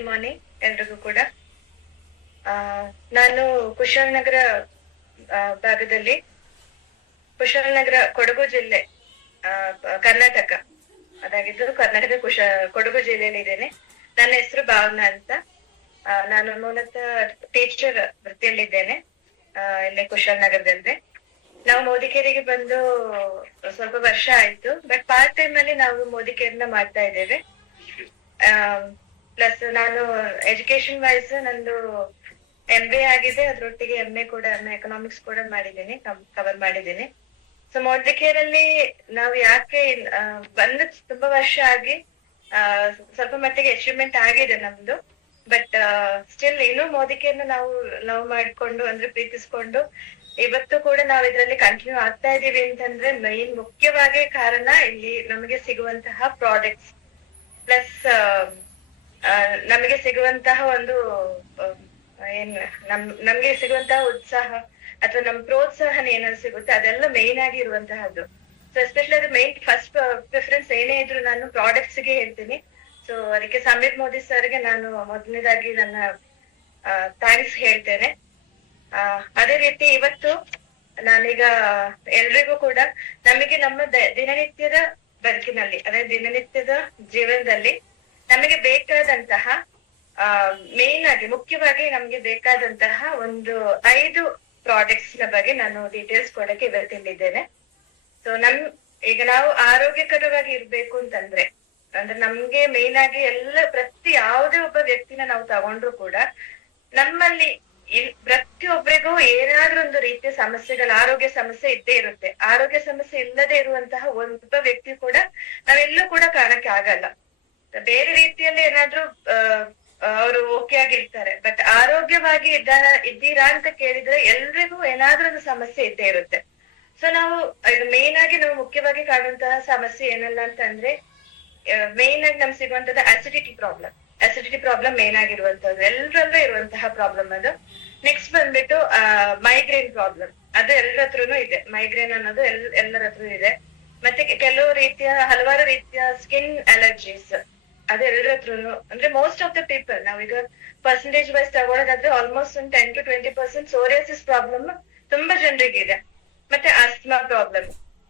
Early morning ಎಲ್ರಿಗೂ ಕೂಡ. ನಾನು ಕುಶಾಲನಗರ ಭಾಗದಲ್ಲಿ, ಕುಶಾಲನಗರ ಕೊಡಗು ಜಿಲ್ಲೆ, ಕರ್ನಾಟಕ ಅದಾಗಿದ್ದು ಕರ್ನಾಟಕ ಕೊಡಗು ಜಿಲ್ಲೆಯಲ್ಲಿ ಇದ್ದೇನೆ. ನನ್ನ ಹೆಸರು ಭಾವನಾ ಅಂತ. ನಾನು ಮೂಲತಃ ಟೀಚರ್ ವೃತ್ತಿಯಲ್ಲಿದ್ದೇನೆ ಇಲ್ಲಿ ಕುಶಾಲನಗರದಲ್ಲಿ. ನಾವು ಮೋದಿಕೇರಿಗೆ ಬಂದು ಸ್ವಲ್ಪ ವರ್ಷ ಆಯ್ತು, ಬಟ್ ಪಾರ್ಟ್ ಟೈಮ್ ಅಲ್ಲಿ ನಾವು ಮೋದಿಕೇರ್ನ ಮಾಡ್ತಾ ಇದ್ದೇವೆ. ಪ್ಲಸ್ ನಾನು ಎಜುಕೇಶನ್ ವೈಸ್ ನಂದು MBA ಆಗಿದೆ, ಅದ್ರೊಟ್ಟಿಗೆ MA ಕೂಡ, ಎಕನಾಮಿಕ್ಸ್ ಕೂಡ ಮಾಡಿದ್ದೀನಿ, ಕವರ್ ಮಾಡಿದ್ದೀನಿ. ಸೊ ಮೋದಿಕೇರಲ್ಲಿ ನಾವು ಯಾಕೆ ಬಂದು ತುಂಬಾ ವರ್ಷ ಆಗಿ ಸ್ವಲ್ಪ ಮಟ್ಟಿಗೆ ಅಚೀವ್ಮೆಂಟ್ ಆಗಿದೆ ನಮ್ದು. ಬಟ್ ಸ್ಟಿಲ್ ಇನ್ನೂ ಮೋದಿಕೇರ್ನ ನಾವು ಲವ್ ಮಾಡ್ಕೊಂಡು ಅಂದ್ರೆ ಪ್ರೀತಿಸ್ಕೊಂಡು ಇವತ್ತು ಕೂಡ ನಾವು ಇದರಲ್ಲಿ ಕಂಟಿನ್ಯೂ ಆಗ್ತಾ ಇದೀವಿ ಅಂತಂದ್ರೆ ಮೈನ್ ಮುಖ್ಯವಾಗಿ ಕಾರಣ ಇಲ್ಲಿ ನಮಗೆ ಸಿಗುವಂತಹ ಪ್ರಾಡಕ್ಟ್ಸ್ ಪ್ಲಸ್ ನಮಗೆ ಸಿಗುವಂತಹ ಒಂದು ನಮ್ಗೆ ಸಿಗುವಂತಹ ಉತ್ಸಾಹ ಅಥವಾ ನಮ್ ಪ್ರೋತ್ಸಾಹನ ಏನಾದ್ರು ಸಿಗುತ್ತೆ ಅದೆಲ್ಲ ಮೇನ್ ಆಗಿ ಇರುವಂತಹದ್ದು. ಸೊ ಎಸ್ಪೆಷಲಿ ಅದು ಮೇನ್ ಫಸ್ಟ್ ಪ್ರಿಫರೆನ್ಸ್ ಏನೇ ಇದ್ರು ನಾನು ಪ್ರಾಡಕ್ಟ್ಸ್ ಗೆ ಹೇಳ್ತೀನಿ. ಸೊ ಅದಕ್ಕೆ ಸಮೀರ್ ಮೋದಿ ಸರ್ಗೆ ನಾನು ಮೊದಲನೇದಾಗಿ ನನ್ನ ಥ್ಯಾಂಕ್ಸ್ ಹೇಳ್ತೇನೆ. ಅದೇ ರೀತಿ ಇವತ್ತು ನಾನೀಗ ಎಲ್ರಿಗೂ ಕೂಡ ನಮಗೆ ನಮ್ಮ ದಿನನಿತ್ಯದ ಬದುಕಿನಲ್ಲಿ ಅಂದ್ರೆ ದಿನನಿತ್ಯದ ಜೀವನದಲ್ಲಿ ನಮಗೆ ಬೇಕಾದಂತಹ ಮೇನ್ ಆಗಿ ಮುಖ್ಯವಾಗಿ ನಮ್ಗೆ ಬೇಕಾದಂತಹ ಒಂದು 5 ಪ್ರಾಡಕ್ಟ್ಸ್ ನ ಬಗ್ಗೆ ನಾನು ಡೀಟೇಲ್ಸ್ ಕೊಡಕ್ಕೆ ಇವತ್ತಿದ್ದೇನೆ. ಸೊ ಈಗ ನಾವು ಆರೋಗ್ಯಕರವಾಗಿ ಇರ್ಬೇಕು ಅಂತಂದ್ರೆ ಅಂದ್ರೆ ನಮ್ಗೆ ಮೇನ್ ಆಗಿ ಪ್ರತಿ ಯಾವುದೇ ಒಬ್ಬ ವ್ಯಕ್ತಿನ ನಾವು ತಗೊಂಡ್ರು ಕೂಡ ನಮ್ಮಲ್ಲಿ ಪ್ರತಿಯೊಬ್ಬರಿಗೂ ಏನಾದ್ರೂ ಒಂದು ರೀತಿಯ ಸಮಸ್ಯೆಗಳು, ಆರೋಗ್ಯ ಸಮಸ್ಯೆ ಇದ್ದೇ ಇರುತ್ತೆ. ಆರೋಗ್ಯ ಸಮಸ್ಯೆ ಇಲ್ಲದೆ ಇರುವಂತಹ ಒಬ್ಬ ವ್ಯಕ್ತಿ ಕೂಡ ನಾವೆಲ್ಲೂ ಕೂಡ ಕಾಣಕ್ಕೆ ಆಗಲ್ಲ. ಬೇರೆ ರೀತಿಯಲ್ಲಿ ಏನಾದ್ರೂ ಅವರು ಓಕೆ ಆಗಿರ್ತಾರೆ, ಬಟ್ ಆರೋಗ್ಯವಾಗಿ ಇದ್ದೀರಾ ಅಂತ ಕೇಳಿದ್ರೆ ಎಲ್ರಿಗೂ ಏನಾದ್ರೂ ಒಂದು ಸಮಸ್ಯೆ ಇದ್ದೇ ಇರುತ್ತೆ. ಸೊ ನಾವು ಮೇನ್ ಆಗಿ ನಾವು ಮುಖ್ಯವಾಗಿ ಕಾಣುವಂತಹ ಸಮಸ್ಯೆ ಏನಲ್ಲ ಅಂತಂದ್ರೆ ಮೇನ್ ಆಗಿ ನಮ್ಗೆ ಸಿಗುವಂತದ್ದು ಅಸಿಡಿಟಿ ಪ್ರಾಬ್ಲಮ್ ಮೇನ್ ಆಗಿರುವಂತದ್ದು, ಎಲ್ಲರಲ್ಲೂ ಇರುವಂತಹ ಪ್ರಾಬ್ಲಮ್ ಅದು. ನೆಕ್ಸ್ಟ್ ಬಂದ್ಬಿಟ್ಟು ಮೈಗ್ರೇನ್ ಪ್ರಾಬ್ಲಮ್, ಅದು ಎಲ್ಲರ ಹತ್ರನು ಇದೆ. ಮೈಗ್ರೇನ್ ಅನ್ನೋದು ಎಲ್ಲರ ಹತ್ರ ಇದೆ. ಮತ್ತೆ ಹಲವಾರು ರೀತಿಯ ಸ್ಕಿನ್ ಅಲರ್ಜೀಸ್, ಅದು ಎಲ್ಲರ ಹತ್ರನು ಅಂದ್ರೆ ಮೋಸ್ಟ್ ಆಫ್ ದ ಪೀಪಲ್ ನಾವೀಗ ಪರ್ಸೆಂಟೇಜ್ ವೈಸ್ ತಗೊಳ್ಳೋದಾದ್ರೆ ಆಲ್ಮೋಸ್ಟ್ ಒಂದು 10 to 20% ಸೋರಿಯಾಸಿಸ್ ಪ್ರಾಬ್ಲಮ್ ತುಂಬಾ ಜನರಿಗೆ ಇದೆ. ಮತ್ತೆ ಆಸ್ಮಾ ಪ್ರಾಬ್ಲಮ್.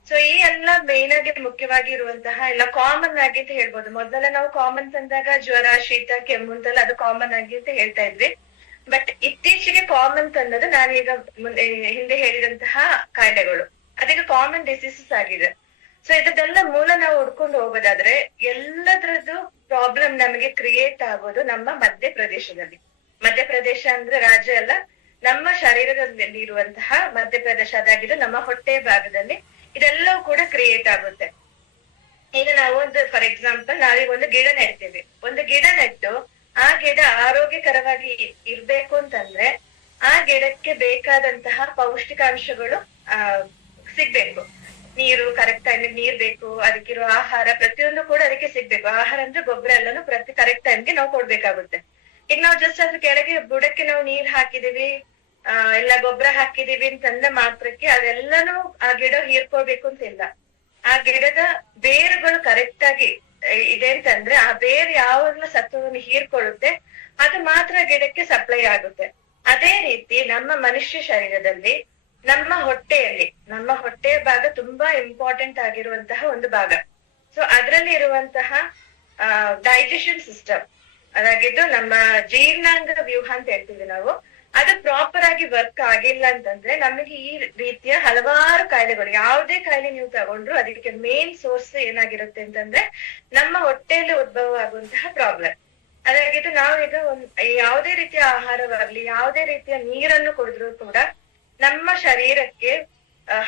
ಸೊ ಈ ಎಲ್ಲ ಮೇನ್ ಆಗಿ ಮುಖ್ಯವಾಗಿ ಇರುವಂತಹ ಎಲ್ಲ ಕಾಮನ್ ಆಗಿ ಅಂತ ಹೇಳ್ಬೋದು. ಮೊದಲೆಲ್ಲ ನಾವು ಕಾಮನ್ ಅಂದಾಗ ಜ್ವರ, ಶೀತ, ಕೆಮ್ಮು ಅಂತೆಲ್ಲ ಅದು ಕಾಮನ್ ಆಗಿ ಅಂತ ಹೇಳ್ತಾ ಇದ್ವಿ. ಬಟ್ ಇತ್ತೀಚೆಗೆ ಕಾಮನ್ ಅನ್ನೋದು ನಾನೀಗ ಹಿಂದೆ ಹೇಳಿದಂತಹ ಕಾಯಿಲೆಗಳು ಅದೀಗ ಕಾಮನ್ ಡಿಸೀಸಸ್ ಆಗಿದೆ. ಸೊ ಇದಕ್ಕೆಲ್ಲ ಮೂಲ ನಾವು ಹುಡ್ಕೊಂಡು ಹೋಗೋದಾದ್ರೆ ಎಲ್ಲದ್ರದ್ದು ಪ್ರಾಬ್ಲಮ್ ನಮಗೆ ಕ್ರಿಯೇಟ್ ಆಗೋದು ನಮ್ಮ ಮಧ್ಯಪ್ರದೇಶ ಅಂದ್ರೆ ರಾಜ್ಯ ಅಲ್ಲ, ನಮ್ಮ ಶರೀರದಲ್ಲಿ ಇರುವಂತಹ ಮಧ್ಯಪ್ರದೇಶ, ಅದಾಗಿದ್ದು ನಮ್ಮ ಹೊಟ್ಟೆ ಭಾಗದಲ್ಲಿ ಇದೆಲ್ಲವೂ ಕೂಡ ಕ್ರಿಯೇಟ್ ಆಗುತ್ತೆ. ಈಗ ನಾವು ಫಾರ್ ಎಕ್ಸಾಂಪಲ್ ನಾವೀಗ ಒಂದು ಗಿಡ ನೆಡ್ತೇವೆ. ಒಂದು ಗಿಡ ನೆಟ್ಟು ಆ ಗಿಡ ಆರೋಗ್ಯಕರವಾಗಿ ಇರ್ಬೇಕು ಅಂತಂದ್ರೆ ಆ ಗಿಡಕ್ಕೆ ಬೇಕಾದಂತಹ ಪೌಷ್ಟಿಕಾಂಶಗಳು ಸಿಗ್ಬೇಕು. ನೀರು ಕರೆಕ್ಟ್ ಟೈಮಿಗೆ ನೀರ್ ಬೇಕು, ಅದಕ್ಕಿರೋ ಆಹಾರ ಪ್ರತಿಯೊಂದು ಕೂಡ ಅದಕ್ಕೆ ಸಿಗ್ಬೇಕು. ಆಹಾರ ಅಂದ್ರೆ ಗೊಬ್ಬರ ಎಲ್ಲಾನು ಕರೆಕ್ಟ್ ಟೈಮ್ಗೆ ನಾವು ಕೊಡ್ಬೇಕಾಗುತ್ತೆ. ಈಗ ನಾವು ಜಸ್ಟ್ ಅದ್ರ ಕೆಳಗೆ ಬುಡಕ್ಕೆ ನಾವು ನೀರ್ ಹಾಕಿದೀವಿ, ಎಲ್ಲ ಗೊಬ್ಬರ ಹಾಕಿದೀವಿ ಅಂತಂದ ಮಾತ್ರಕ್ಕೆ ಅದೆಲ್ಲಾನು ಆ ಗಿಡ ಹೀರ್ಕೊಳ್ಬೇಕು ಅಂತಿಲ್ಲ. ಆ ಗಿಡದ ಬೇರುಗಳು ಕರೆಕ್ಟ್ ಆಗಿ ಇದೆ ಅಂತಂದ್ರೆ ಆ ಬೇರು ಯಾವಾಗ್ಲೂ ಸತ್ವವನ್ನು ಹೀರ್ಕೊಳ್ಳುತ್ತೆ, ಅದು ಮಾತ್ರ ಗಿಡಕ್ಕೆ ಸಪ್ಲೈ ಆಗುತ್ತೆ. ಅದೇ ರೀತಿ ನಮ್ಮ ಮನುಷ್ಯ ಶರೀರದಲ್ಲಿ ನಮ್ಮ ಹೊಟ್ಟೆಯ ಭಾಗ ತುಂಬಾ ಇಂಪಾರ್ಟೆಂಟ್ ಆಗಿರುವಂತಹ ಒಂದು ಭಾಗ. ಸೊ ಅದರಲ್ಲಿ ಇರುವಂತಹ ಡೈಜೆಷನ್ ಸಿಸ್ಟಮ್ ಅದಾಗಿದ್ದು ನಮ್ಮ ಜೀರ್ಣಾಂಗ ವ್ಯೂಹ ಅಂತ ಹೇಳ್ತೀವಿ ನಾವು, ಅದು ಪ್ರಾಪರ್ ಆಗಿ ವರ್ಕ್ ಆಗಿಲ್ಲ ಅಂತಂದ್ರೆ ನಮಗೆ ಈ ರೀತಿಯ ಹಲವಾರು ಕಾಯಿಲೆಗಳು, ಯಾವುದೇ ಕಾಯಿಲೆ ನೀವು ತಗೊಂಡ್ರು ಅದಕ್ಕೆ ಮೇನ್ ಸೋರ್ಸ್ ಏನಾಗಿರುತ್ತೆ ಅಂತಂದ್ರೆ ನಮ್ಮ ಹೊಟ್ಟೆಯಲ್ಲಿ ಉದ್ಭವ ಆಗುವಂತಹ ಪ್ರಾಬ್ಲಮ್. ಅದಾಗಿದ್ದು ನಾವೀಗ ಯಾವುದೇ ರೀತಿಯ ಆಹಾರವಾಗ್ಲಿ, ಯಾವುದೇ ರೀತಿಯ ನೀರನ್ನು ಕುಡಿದ್ರು ಕೂಡ ನಮ್ಮ ಶರೀರಕ್ಕೆ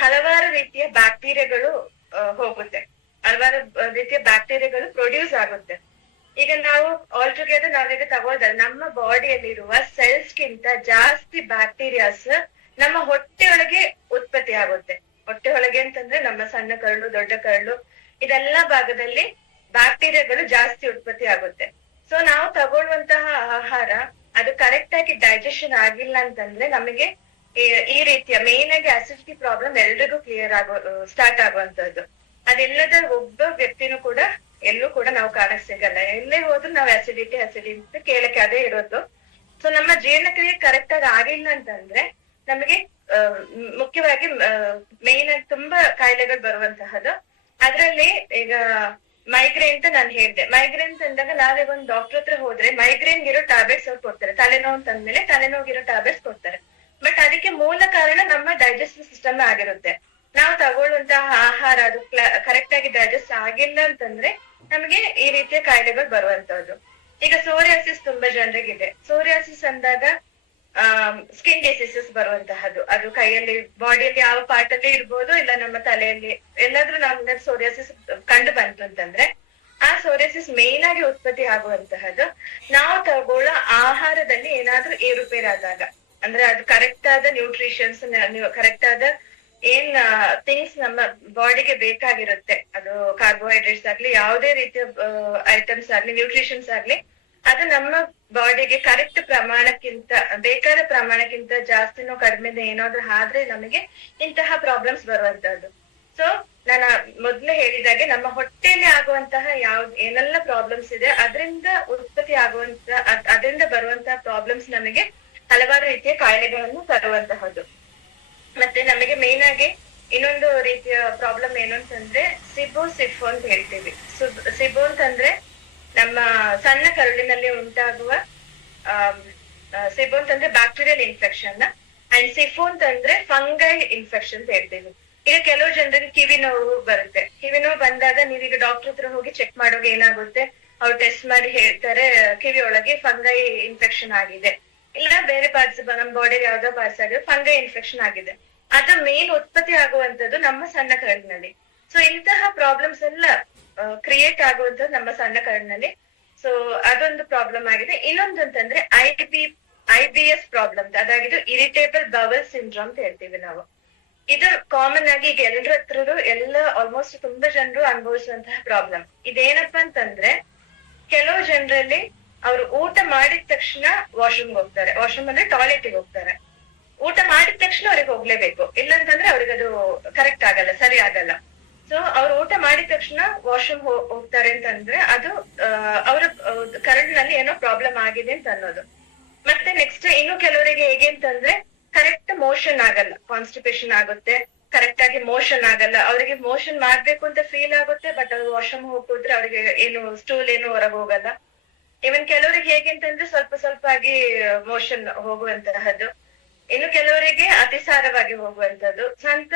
ಹಲವಾರು ರೀತಿಯ ಬ್ಯಾಕ್ಟೀರಿಯಾಗಳು ಹೋಗುತ್ತೆ, ಹಲವಾರು ರೀತಿಯ ಬ್ಯಾಕ್ಟೀರಿಯಾಗಳು ಪ್ರೊಡ್ಯೂಸ್ ಆಗುತ್ತೆ. ಈಗ ನಾವು ಆಲ್ ಟುಗೆದರ್ ನಾವೀಗ ತಗೊಳ್ತಾರೆ ನಮ್ಮ ಬಾಡಿಯಲ್ಲಿರುವ ಸೆಲ್ಸ್ಗಿಂತ ಜಾಸ್ತಿ ಬ್ಯಾಕ್ಟೀರಿಯಾಸ್ ನಮ್ಮ ಹೊಟ್ಟೆಯೊಳಗೆ ಉತ್ಪತ್ತಿ ಆಗುತ್ತೆ. ಹೊಟ್ಟೆಯೊಳಗೆ ಅಂತಂದ್ರೆ ನಮ್ಮ ಸಣ್ಣ ಕರಳು, ದೊಡ್ಡ ಕರಳು, ಇದೆಲ್ಲ ಭಾಗದಲ್ಲಿ ಬ್ಯಾಕ್ಟೀರಿಯಾಗಳು ಜಾಸ್ತಿ ಉತ್ಪತ್ತಿ ಆಗುತ್ತೆ. ಸೊ ನಾವು ತಗೊಳ್ಳುವಂತಹ ಆಹಾರ ಅದು ಕರೆಕ್ಟ್ ಆಗಿ ಡೈಜೆಷನ್ ಆಗಿಲ್ಲ ಅಂತಂದ್ರೆ ನಮಗೆ ಈ ರೀತಿಯ ಮೇನ್ ಆಗಿ ಅಸಿಡಿಟಿ ಪ್ರಾಬ್ಲಮ್ ಎಲ್ರಿಗೂ ಸ್ಟಾರ್ಟ್ ಆಗುವಂತದ್ದು. ಅದೆಲ್ಲದ ಒಬ್ಬ ವ್ಯಕ್ತಿನೂ ಕೂಡ ಎಲ್ಲೂ ಕೂಡ ನಾವು ಕಾಣಕ್ ಸಿಗಲ್ಲ. ಎಲ್ಲೇ ಹೋದ್ರು ನಾವು ಅಸಿಡಿಟಿ ಅಸಿಡಿಟಿ ಕೇಳಕ್ಕೆ ಅದೇ ಇರೋದು. ಸೊ ನಮ್ಮ ಜೀರ್ಣಕ್ರಿಯೆ ಕರೆಕ್ಟ್ ಆಗಿ ಆಗಿಲ್ಲ ಅಂತಂದ್ರೆ ನಮಗೆ ಮುಖ್ಯವಾಗಿ ಮೇನ್ ಆಗಿ ತುಂಬಾ ಕಾಯಿಲೆಗಳು ಬರುವಂತಹದ್ದು. ಅದ್ರಲ್ಲಿ ಈಗ ಮೈಗ್ರೇನ್ ಅಂತ ನಾನು ಹೇಳ್ದೆ. ಮೈಗ್ರೇನ್ ಅಂದಾಗ ನಾವೀಗ ಒಂದು ಡಾಕ್ಟರ್ ಹತ್ರ ಹೋದ್ರೆ ಮೈಗ್ರೇನ್ ಇರೋ ಟ್ಯಾಬ್ಲೆಟ್ಸ್ ಅವ್ರು ಕೊಡ್ತಾರೆ. ತಲೆನೋವು ತಂದ್ಮೇಲೆ ತಲೆನೋವಿರೋ ಟ್ಯಾಬ್ಲೆಟ್ಸ್ ಕೊಡ್ತಾರೆ. ಬಟ್ ಅದಕ್ಕೆ ಮೂಲ ಕಾರಣ ನಮ್ಮ ಡೈಜೆಸ್ಟಿವ್ ಸಿಸ್ಟಮ್ ಆಗಿರುತ್ತೆ. ನಾವು ತಗೊಳ್ಳುವಂತಹ ಆಹಾರ ಅದು ಕರೆಕ್ಟ್ ಆಗಿ ಡೈಜೆಸ್ಟ್ ಆಗಿಲ್ಲ ಅಂತಂದ್ರೆ ನಮಗೆ ಈ ರೀತಿಯ ಕಾಯಿಲೆಗಳು ಬರುವಂತದ್ದು. ಈಗ ಸೋರಿಯಾಸಿಸ್ ತುಂಬಾ ಜನರಿಗಿದೆ. ಸೋರಿಯಾಸಿಸ್ ಅಂದಾಗ ಸ್ಕಿನ್ ಡಿಸೀಸಸ್ ಬರುವಂತಹದ್ದು. ಅದು ಕೈಯಲ್ಲಿ ಬಾಡಿಯಲ್ಲಿ ಯಾವ ಪಾರ್ಟ್ ಅಲ್ಲಿ ಇರ್ಬೋದು, ಇಲ್ಲ ನಮ್ಮ ತಲೆಯಲ್ಲಿ ಎಲ್ಲಾದ್ರೂ ನಮ್ಗೆ ಸೋರಿಯಾಸಿಸ್ ಕಂಡು ಬಂತು ಅಂತಂದ್ರೆ ಆ ಸೋರಿಯಾಸಿಸ್ ಮೇನ್ ಆಗಿ ಉತ್ಪತ್ತಿ ಆಗುವಂತಹದ್ದು ನಾವು ತಗೊಳ್ಳೋ ಆಹಾರದಲ್ಲಿ ಏನಾದ್ರೂ ಏರುಪೇರಾದಾಗ. ಅಂದ್ರೆ ಅದು ಕರೆಕ್ಟ್ ಆದ ನ್ಯೂಟ್ರಿಷನ್ಸ್, ಕರೆಕ್ಟ್ ಆದ ಏನ್ ಥಿಂಗ್ಸ್ ನಮ್ಮ ಬಾಡಿಗೆ ಬೇಕಾಗಿರುತ್ತೆ, ಅದು ಕಾರ್ಬೋಹೈಡ್ರೇಟ್ಸ್ ಆಗ್ಲಿ ಯಾವುದೇ ರೀತಿಯ ಐಟಮ್ಸ್ ಆಗ್ಲಿ ನ್ಯೂಟ್ರಿಷನ್ಸ್ ಆಗ್ಲಿ, ಅದು ನಮ್ಮ ಬಾಡಿಗೆ ಕರೆಕ್ಟ್ ಪ್ರಮಾಣಕ್ಕಿಂತ ಬೇಕಾದ ಪ್ರಮಾಣಕ್ಕಿಂತ ಜಾಸ್ತಿನೋ ಕಡಿಮೆನೋ ಏನಾದ್ರೂ ಆದ್ರೆ ನಮಗೆ ಇಂತಹ ಪ್ರಾಬ್ಲಮ್ಸ್ ಬರುವಂತದ್ದು. ಸೊ ನಾನು ಮೊದ್ಲೇ ಹೇಳಿದಾಗೆ ನಮ್ಮ ಹೊಟ್ಟೆಯಲ್ಲಿ ಆಗುವಂತಹ ಏನೆಲ್ಲ ಪ್ರಾಬ್ಲಮ್ಸ್ ಇದೆ ಅದರಿಂದ ಉತ್ಪತ್ತಿ ಅದರಿಂದ ಬರುವಂತಹ ಪ್ರಾಬ್ಲಮ್ಸ್ ನಮಗೆ ಹಲವಾರು ರೀತಿಯ ಕಾಯಿಲೆಗಳನ್ನು ತರುವಂತಹದ್ದು. ಮತ್ತೆ ನಮಗೆ ಮೇನ್ ಆಗಿ ಇನ್ನೊಂದು ರೀತಿಯ ಪ್ರಾಬ್ಲಮ್ ಏನು ಅಂತಂದ್ರೆ ಸಿಬೋ ಅಂತ ಹೇಳ್ತೀವಿ. ಸಿಬೋ ಅಂತಂದ್ರೆ ನಮ್ಮ ಸಣ್ಣ ಕರುಳಿನಲ್ಲಿ ಉಂಟಾಗುವ ಸಿಬೋ ಅಂತಂದ್ರೆ ಬ್ಯಾಕ್ಟೀರಿಯಲ್ ಇನ್ಫೆಕ್ಷನ್ ಅಂಡ್ ಸಿಫೋ ಅಂತಂದ್ರೆ ಫಂಗೈ ಇನ್ಫೆಕ್ಷನ್ ಅಂತ ಹೇಳ್ತೀವಿ. ಈಗ ಕೆಲವು ಜನರಿಗೆ ಕಿವಿ ನೋವು ಬರುತ್ತೆ. ಕಿವಿ ನೋವು ಬಂದಾಗ ನೀವೀಗ ಡಾಕ್ಟರ್ ಹತ್ರ ಹೋಗಿ ಚೆಕ್ ಮಾಡೋಕೆ ಏನಾಗುತ್ತೆ, ಅವ್ರು ಟೆಸ್ಟ್ ಮಾಡಿ ಹೇಳ್ತಾರೆ ಕಿವಿ ಒಳಗೆ ಫಂಗೈ ಇನ್ಫೆಕ್ಷನ್ ಆಗಿದೆ, ಇಲ್ಲ ಬೇರೆ ಪಾರ್ಟ್ಸ್ ನಮ್ಮ ಬಾಡಿಗೆ ಯಾವ್ದೋ ಪಾರ್ಟ್ಸ್ ಆಗಿದೆ ಫಂಗೈ ಇನ್ಫೆಕ್ಷನ್ ಆಗಿದೆ. ಅದು ಮೇನ್ ಉತ್ಪತ್ತಿ ಆಗುವಂತದ್ದು ನಮ್ಮ ಸಣ್ಣ ಕರುಳಿನಲ್ಲಿ. ಸೊ ಇಂತಹ ಪ್ರಾಬ್ಲಮ್ಸ್ ಎಲ್ಲ ಕ್ರಿಯೇಟ್ ಆಗುವಂತದ್ದು ನಮ್ಮ ಸಣ್ಣ ಕರುಳಿನಲ್ಲಿ. ಸೊ ಅದೊಂದು ಪ್ರಾಬ್ಲಮ್ ಆಗಿದೆ. ಇನ್ನೊಂದು ಅಂತಂದ್ರೆ IBS ಪ್ರಾಬ್ಲಮ್, ಅದಾಗಿದ್ದು ಇರಿಟೇಬಲ್ ಬವಲ್ ಸಿಂಡ್ರೋಮ್ ಅಂತ ಹೇಳ್ತೀವಿ ನಾವು. ಇದು ಕಾಮನ್ ಆಗಿ ಈಗ ಎಲ್ಲರ ಹತ್ರ ಆಲ್ಮೋಸ್ಟ್ ತುಂಬಾ ಜನರು ಅನುಭವಿಸುವಂತಹ ಪ್ರಾಬ್ಲಮ್. ಇದೇನಪ್ಪಾ ಅಂತಂದ್ರೆ ಕೆಲವು ಜನರಲ್ಲಿ ಅವ್ರು ಊಟ ಮಾಡಿದ ತಕ್ಷಣ ವಾಶ್ರೂಮ್ಗೆ ಹೋಗ್ತಾರೆ. ವಾಶ್ರೂಮ್ ಅಂದ್ರೆ ಟಾಯ್ಲೆಟ್ಗೆ ಹೋಗ್ತಾರೆ. ಊಟ ಮಾಡಿದ ತಕ್ಷಣ ಅವ್ರಿಗೆ ಹೋಗ್ಲೇಬೇಕು, ಇಲ್ಲಂತಂದ್ರೆ ಅವ್ರಿಗೆ ಅದು ಕರೆಕ್ಟ್ ಆಗಲ್ಲ, ಸರಿ ಆಗಲ್ಲ. ಸೊ ಅವ್ರು ಊಟ ಮಾಡಿದ ತಕ್ಷಣ ವಾಶ್ರೂಮ್ ಹೋಗ್ತಾರೆ ಅಂತಂದ್ರೆ ಅದು ಅವ್ರ ಕರಳಿನಲ್ಲಿ ಏನೋ ಪ್ರಾಬ್ಲಮ್ ಆಗಿದೆ ಅಂತ ಅನ್ನೋದು. ಮತ್ತೆ ನೆಕ್ಸ್ಟ್ ಇನ್ನು ಕೆಲವರಿಗೆ ಹೇಗೆ ಅಂತಂದ್ರೆ ಕರೆಕ್ಟ್ ಮೋಷನ್ ಆಗಲ್ಲ, ಕಾನ್ಸ್ಟಿಪೇಷನ್ ಆಗುತ್ತೆ, ಕರೆಕ್ಟ್ ಆಗಿ ಮೋಷನ್ ಆಗಲ್ಲ. ಅವ್ರಿಗೆ ಮೋಷನ್ ಮಾಡ್ಬೇಕು ಅಂತ ಫೀಲ್ ಆಗುತ್ತೆ, ಬಟ್ ಅವ್ರು ವಾಶ್ರೂಮ್ ಹೋಗ್ಬಿಟ್ರೆ ಅವ್ರಿಗೆ ಏನು ಸ್ಟೂಲ್ ಏನು ಹೊರಗೆ ಹೋಗಲ್ಲ. ಇವನ್ ಕೆಲವರಿಗೆ ಹೇಗೆ ಅಂತಂದ್ರೆ ಸ್ವಲ್ಪ ಸ್ವಲ್ಪ ಆಗಿ ಮೋಷನ್ ಹೋಗುವಂತಹದ್ದು, ಇನ್ನು ಕೆಲವರಿಗೆ ಅತಿಸಾರವಾಗಿ ಹೋಗುವಂತದ್ದು. ಸೊ ಅಂತ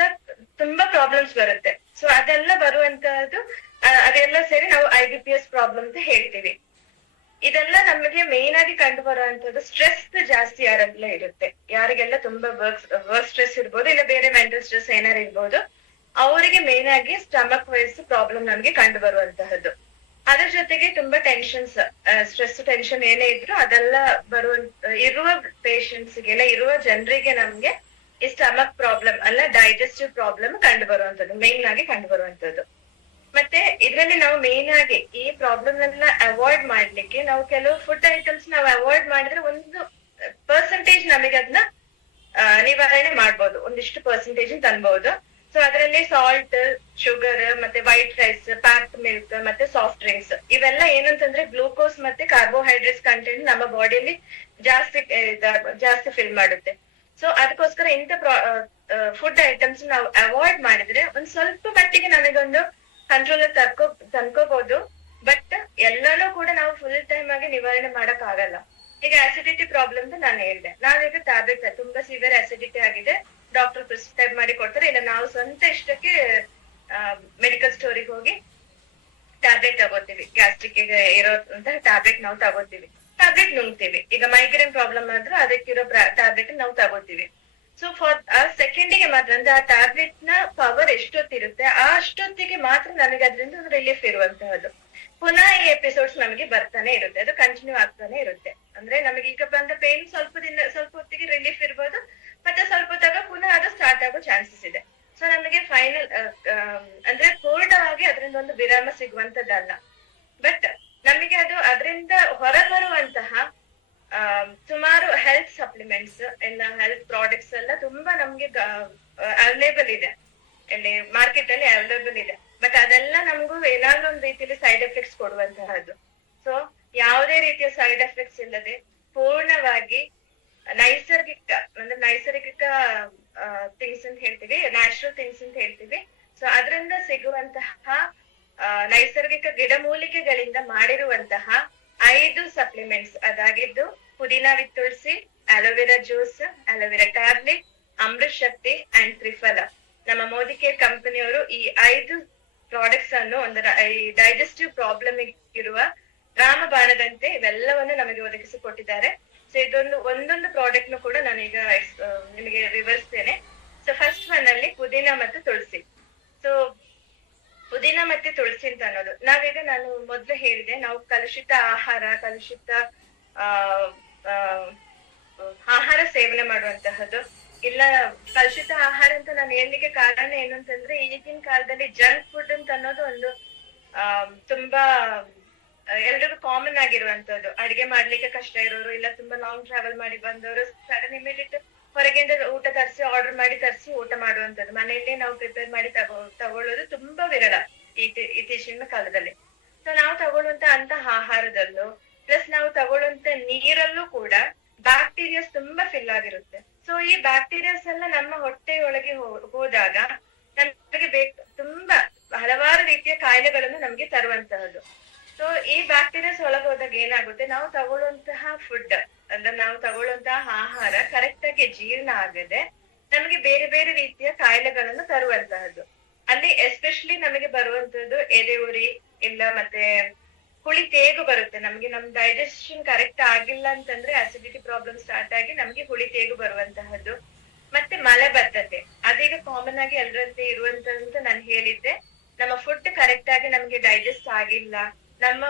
ತುಂಬಾ ಪ್ರಾಬ್ಲಮ್ಸ್ ಬರುತ್ತೆ. ಸೊ ಅದೆಲ್ಲ ಬರುವಂತಹದ್ದು ಅದೆಲ್ಲ ಸೇರಿ ನಾವು IBPS ಪ್ರಾಬ್ಲಮ್ ಅಂತ ಹೇಳ್ತೀವಿ. ಇದೆಲ್ಲ ನಮಗೆ ಮೇನ್ ಆಗಿ ಕಂಡು ಬರುವಂತದ್ದು ಸ್ಟ್ರೆಸ್ ಜಾಸ್ತಿ ಯಾರೆಲ್ಲ ಇರುತ್ತೆ, ಯಾರಿಗೆಲ್ಲ ತುಂಬಾ ವರ್ಕ್ ಸ್ಟ್ರೆಸ್ ಇರ್ಬೋದು, ಇಲ್ಲ ಬೇರೆ ಮೆಂಟಲ್ ಸ್ಟ್ರೆಸ್ ಏನಾರು ಇರ್ಬೋದು, ಅವರಿಗೆ ಮೇನ್ ಆಗಿ ಸ್ಟಮಕ್ ವೈಸ್ ಪ್ರಾಬ್ಲಮ್ ನಮ್ಗೆ ಕಂಡು ಬರುವಂತಹದ್ದು. ಅದ್ರ ಜೊತೆಗೆ ತುಂಬಾ ಟೆನ್ಷನ್ಸ್, ಸ್ಟ್ರೆಸ್ ಟೆನ್ಷನ್ ಏನೇ ಇದ್ರು ಅದೆಲ್ಲ ಇರುವ ಪೇಷಂಟ್ಸ್ಗೆಲ್ಲ ಇರುವ ಜನರಿಗೆ ನಮ್ಗೆ ಈ ಸ್ಟಮಕ್ ಪ್ರಾಬ್ಲಮ್ ಅಲ್ಲ ಡೈಜೆಸ್ಟಿವ್ ಪ್ರಾಬ್ಲಮ್ ಕಂಡು ಬರುವಂತದ್ದು, ಮೇನ್ ಆಗಿ ಕಂಡು ಬರುವಂತದ್ದು. ಮತ್ತೆ ಇದ್ರಲ್ಲಿ ನಾವು ಮೇನ್ ಆಗಿ ಈ ಪ್ರಾಬ್ಲಮ್ ಎಲ್ಲ ಅವಾಯ್ಡ್ ಮಾಡ್ಲಿಕ್ಕೆ ನಾವು ಕೆಲವು ಫುಡ್ ಐಟಮ್ಸ್ ನಾವು ಅವಾಯ್ಡ್ ಮಾಡಿದ್ರೆ ಒಂದು ಪರ್ಸೆಂಟೇಜ್ ನಮಗೆ ಅದನ್ನ ನಿವಾರಣೆ ಮಾಡ್ಬೋದು, ಒಂದಿಷ್ಟು ಪರ್ಸೆಂಟೇಜ್ ತಂದ್ಬಹುದು. ಸೊ ಅದರಲ್ಲಿ ಸಾಲ್ಟ್, ಶುಗರ್, ಮತ್ತೆ ವೈಟ್ ರೈಸ್, ಪ್ಯಾಕ್ಡ್ ಮಿಲ್ಕ್, ಮತ್ತೆ ಸಾಫ್ಟ್ ಡ್ರಿಂಕ್ಸ್, ಇವೆಲ್ಲ ಏನಂತಂದ್ರೆ ಗ್ಲೂಕೋಸ್ ಮತ್ತೆ ಕಾರ್ಬೋಹೈಡ್ರೇಟ್ಸ್ ಕಂಟೆಂಟ್ ನಮ್ಮ ಬಾಡಿಯಲ್ಲಿ ಜಾಸ್ತಿ ಫಿಲ್ ಮಾಡುತ್ತೆ. ಸೊ ಅದಕ್ಕೋಸ್ಕರ ಇಂಥ ಫುಡ್ ಐಟಮ್ಸ್ ನಾವು ಅವಾಯ್ಡ್ ಮಾಡಿದ್ರೆ ಒಂದ್ ಸ್ವಲ್ಪ ಮಟ್ಟಿಗೆ ನಮಗೊಂದು ಕಂಟ್ರೋಲ್ ತಂದ್ಕೋಬಹುದು. ಬಟ್ ಎಲ್ಲಾನು ಕೂಡ ನಾವು ಫುಲ್ ಟೈಮ್ ಆಗಿ ನಿವಾರಣೆ ಮಾಡಕ್ ಆಗಲ್ಲ. ಈಗ ಆಸಿಡಿಟಿ ಪ್ರಾಬ್ಲಮ್ ಅಂತ ನಾನು ಹೇಳ್ದೆ, ನಾವೀಗ ಟ್ಯಾಬ್ಲೆಟ್ ತುಂಬಾ ಸಿವಿಯರ್ ಆಸಿಡಿಟಿ ಆಗಿದೆ, ಡಾಕ್ಟರ್ ಪ್ರಿಸ್ಕ್ರೈಬ್ ಮಾಡಿ ಕೊಡ್ತಾರೆ, ಇಲ್ಲ ನಾವು ಸ್ವಂತ ಇಷ್ಟಕ್ಕೆ ಮೆಡಿಕಲ್ ಸ್ಟೋರಿಗೆ ಹೋಗಿ ಟ್ಯಾಬ್ಲೆಟ್ ತಗೋತೀವಿ. ಗ್ಯಾಸ್ಟ್ರಿಕ್ ಇರೋಂತಹ ಟ್ಯಾಬ್ಲೆಟ್ ನಾವು ತಗೋತೀವಿ, ಟ್ಯಾಬ್ಲೆಟ್ ನುಂಗ್ತೀವಿ. ಈಗ ಮೈಗ್ರೇನ್ ಪ್ರಾಬ್ಲಮ್ ಆದ್ರೂ ಅದಕ್ಕಿರೋ ಟ್ಯಾಬ್ಲೆಟ್ ನಾವು ತಗೋತೀವಿ. ಸೊ ಫಾರ್ ಆ ಸೆಕೆಂಡಿಗೆ ಮಾತ್ರ, ಅಂದ್ರೆ ಆ ಟ್ಯಾಬ್ಲೆಟ್ ನ ಪವರ್ ಎಷ್ಟೊತ್ತಿರುತ್ತೆ ಆ ಅಷ್ಟೊತ್ತಿಗೆ ಮಾತ್ರ ನಮಗೆ ಅದರಿಂದ ಒಂದು ರಿಲೀಫ್ ಇರುವಂತಹದ್ದು. ಪುನಃ ಈ ಎಪಿಸೋಡ್ಸ್ ನಮಗೆ ಬರ್ತಾನೆ ಇರುತ್ತೆ, ಅದು ಕಂಟಿನ್ಯೂ ಆಗ್ತಾನೆ ಇರುತ್ತೆ. ಅಂದ್ರೆ ನಮಗೆ ಈಗ ಬಂದ ಪೇನ್ ಸ್ವಲ್ಪ ಹೊತ್ತಿಗೆ ರಿಲೀಫ್ ಇರ್ಬೋದು, ಮತ್ತೆ ಸ್ವಲ್ಪ ಹೊತ್ತಾಗ ಪುನಃ ಅದು ಸ್ಟಾರ್ಟ್ ಆಗೋ ಚಾನ್ಸಸ್ ಇದೆ. ಸೊ ನಮಗೆ ಫೈನಲ್ ಅಂದ್ರೆ ಪೂರ್ಣವಾಗಿ ಅದರಿಂದ ಒಂದು ವಿರಾಮ ಸಿಗುವಂತದ್ದಲ್ಲ. ಬಟ್ ನಮಗೆ ಅದು ಅದರಿಂದ ಹೊರಬರುವಂತಹ ಸುಮಾರು ಹೆಲ್ತ್ ಸಪ್ಲಿಮೆಂಟ್ಸ್ ಎಲ್ಲ, ಹೆಲ್ತ್ ಪ್ರಾಡಕ್ಟ್ಸ್ ಎಲ್ಲ ತುಂಬಾ ನಮ್ಗೆ ಅವೈಲೇಬಲ್ ಇದೆ, ಇಲ್ಲಿ ಮಾರ್ಕೆಟ್ ಅಲ್ಲಿ ಅವೈಲೇಬಲ್ ಇದೆ. ಬಟ್ ಅದೆಲ್ಲ ನಮಗೂ ಏನಾದ್ರೂ ಒಂದ್ ರೀತಿಯಲ್ಲಿ ಸೈಡ್ ಎಫೆಕ್ಟ್ಸ್ ಕೊಡುವಂತಹದ್ದು. ಸೊ ಯಾವುದೇ ರೀತಿಯ ಸೈಡ್ ಎಫೆಕ್ಟ್ಸ್ ಇಲ್ಲದೆ ಪೂರ್ಣವಾಗಿ ನೈಸರ್ಗಿಕ ಅಂದ್ರೆ ನೈಸರ್ಗಿಕ ಥಿಂಗ್ಸ್ ಅಂತ ಹೇಳ್ತೀವಿ, ನ್ಯಾಚುರಲ್ ಥಿಂಗ್ಸ್ ಅಂತ ಹೇಳ್ತೀವಿ. ಸೊ ಅದರಿಂದ ಸಿಗುವಂತಹ ನೈಸರ್ಗಿಕ ಗಿಡಮೂಲಿಕೆಗಳಿಂದ ಮಾಡಿರುವಂತಹ 5 ಸಪ್ಲಿಮೆಂಟ್ಸ್ ಅದಾಗಿದ್ದು ಪುದೀನಾ ವಿತ್ ತುಳಸಿ, aloe vera juice, aloe vera tablet, Amrit Shakti and ತ್ರಿಫಲ. ನಮ್ಮ ಮೋದಿ ಕೇರ್ ಕಂಪನಿಯವರು ಈ 5 ಪ್ರಾಡಕ್ಟ್ಸ್ ಅನ್ನು ಈ ಡೈಜೆಸ್ಟಿವ್ ಪ್ರಾಬ್ಲಮ್ ಇರುವ ರಾಮಬಾಣದಂತೆ ಇವೆಲ್ಲವನ್ನು ನಮಗೆ ಒದಗಿಸಿಕೊಟ್ಟಿದ್ದಾರೆ. ಸೊ ಒಂದೊಂದು ಪ್ರಾಡಕ್ಟ್ ನು ಕೂಡ ನಾನೀಗ ನಿಮಗೆ ವಿವರಿಸ್ತೇನೆ. ಸೊ ಫಸ್ಟ್ ಒನ್ ಅಲ್ಲಿ ಪುದೀನಾ ಮತ್ತು ತುಳಸಿ. ಸೊ ಪುದೀನಾ ಮತ್ತೆ ತುಳಸಿ ಅಂತ ಅನ್ನೋದು ನಾನು ಮೊದ್ಲು ಹೇಳಿದೆ, ನಾವು ಕಲುಷಿತ ಕಲುಷಿತ ಆಹಾರ ಸೇವನೆ ಮಾಡುವಂತಹದ್ದು ಇಲ್ಲ. ಕಲುಷಿತ ಆಹಾರ ಅಂತ ನಾನು ಹೇಳಲಿಕ್ಕೆ ಕಾರಣ ಏನು ಅಂತಂದ್ರೆ, ಈಗಿನ ಕಾಲದಲ್ಲಿ ಜಂಕ್ ಫುಡ್ ಅಂತ ಅನ್ನೋದು ಒಂದು ತುಂಬಾ ಎಲ್ರಿಗೂ ಕಾಮನ್ ಆಗಿರುವಂತದ್ದು. ಅಡಿಗೆ ಮಾಡ್ಲಿಕ್ಕೆ ಕಷ್ಟ ಇರೋರು, ಇಲ್ಲ ತುಂಬಾ ಲಾಂಗ್ ಟ್ರಾವೆಲ್ ಮಾಡಿ ಬಂದವರು ಸಡನ್ ಇಮಿಡಿಯೇಟ್ ಹೊರಗಿಂದ ಊಟ ಆರ್ಡರ್ ಮಾಡಿ ತರಿಸಿ ಊಟ ಮಾಡುವಂತದ್ದು. ಮನೆಯಲ್ಲೇ ನಾವು ಪ್ರಿಪೇರ್ ಮಾಡಿ ತಗೊಳ್ಳೋದು ತುಂಬಾ ವಿರಳ ಇತ್ತೀಚಿನ ಕಾಲದಲ್ಲಿ. ಸೊ ನಾವು ತಗೊಳ್ಳುವಂತ ಆಹಾರದಲ್ಲೂ ಪ್ಲಸ್ ನಾವು ತಗೊಳ್ಳುವಂತ ನೀರಲ್ಲೂ ಕೂಡ ಬ್ಯಾಕ್ಟೀರಿಯಾಸ್ ತುಂಬಾ ಫಿಲ್ ಆಗಿರುತ್ತೆ. ಸೊ ಈ ಬ್ಯಾಕ್ಟೀರಿಯಾಸ್ ಎಲ್ಲ ನಮ್ಮ ಹೊಟ್ಟೆಯೊಳಗೆ ಹೋದಾಗ ನಮಗೆ ತುಂಬಾ ಹಲವಾರು ರೀತಿಯ ಕಾಯಿಲೆಗಳನ್ನು ನಮಗೆ ತರುವಂತಹದ್ದು. ಸೊ ಈ ಬ್ಯಾಕ್ಟೀರಿಯಾಸ್ ಒಳಗೆ ಹೋದಾಗ ಏನಾಗುತ್ತೆ, ನಾವು ತಗೊಳ್ಳುವಂತಹ ಫುಡ್ ಅಂದ್ರೆ ನಾವು ತಗೊಳ್ಳುವಂತಹ ಆಹಾರ ಕರೆಕ್ಟ್ ಆಗಿ ಜೀರ್ಣ ಆಗದೆ ನಮಗೆ ಬೇರೆ ಬೇರೆ ರೀತಿಯ ಕಾಯಿಲೆಗಳನ್ನು ತರುವಂತಹದ್ದು. ಅಲ್ಲಿ ಎಸ್ಪೆಷಲಿ ನಮಗೆ ಬರುವಂತದ್ದು ಎದೆ ಉರಿ, ಇಲ್ಲ ಮತ್ತೆ ಹುಳಿ ತೇಗು ಬರುತ್ತೆ. ನಮ್ಗೆ ನಮ್ ಡೈಜೆಷನ್ ಕರೆಕ್ಟ್ ಆಗಿಲ್ಲ ಅಂತಂದ್ರೆ ಅಸಿಡಿಟಿ ಪ್ರಾಬ್ಲಮ್ ಸ್ಟಾರ್ಟ್ ಆಗಿ ನಮ್ಗೆ ಹುಳಿ ತೇಗು ಬರುವಂತಹದ್ದು. ಮತ್ತೆ ಮಲಬದ್ಧತೆ, ಅದೀಗ ಕಾಮನ್ ಆಗಿ ಎಲ್ಲರಲ್ಲಿ ಇರುವಂತದ್ದು ನಾನು ಹೇಳಿದ್ದೆ. ನಮ್ಮ ಫುಡ್ ಕರೆಕ್ಟ್ ಆಗಿ ನಮ್ಗೆ ಡೈಜೆಸ್ಟ್ ಆಗಿಲ್ಲ, ನಮ್ಮ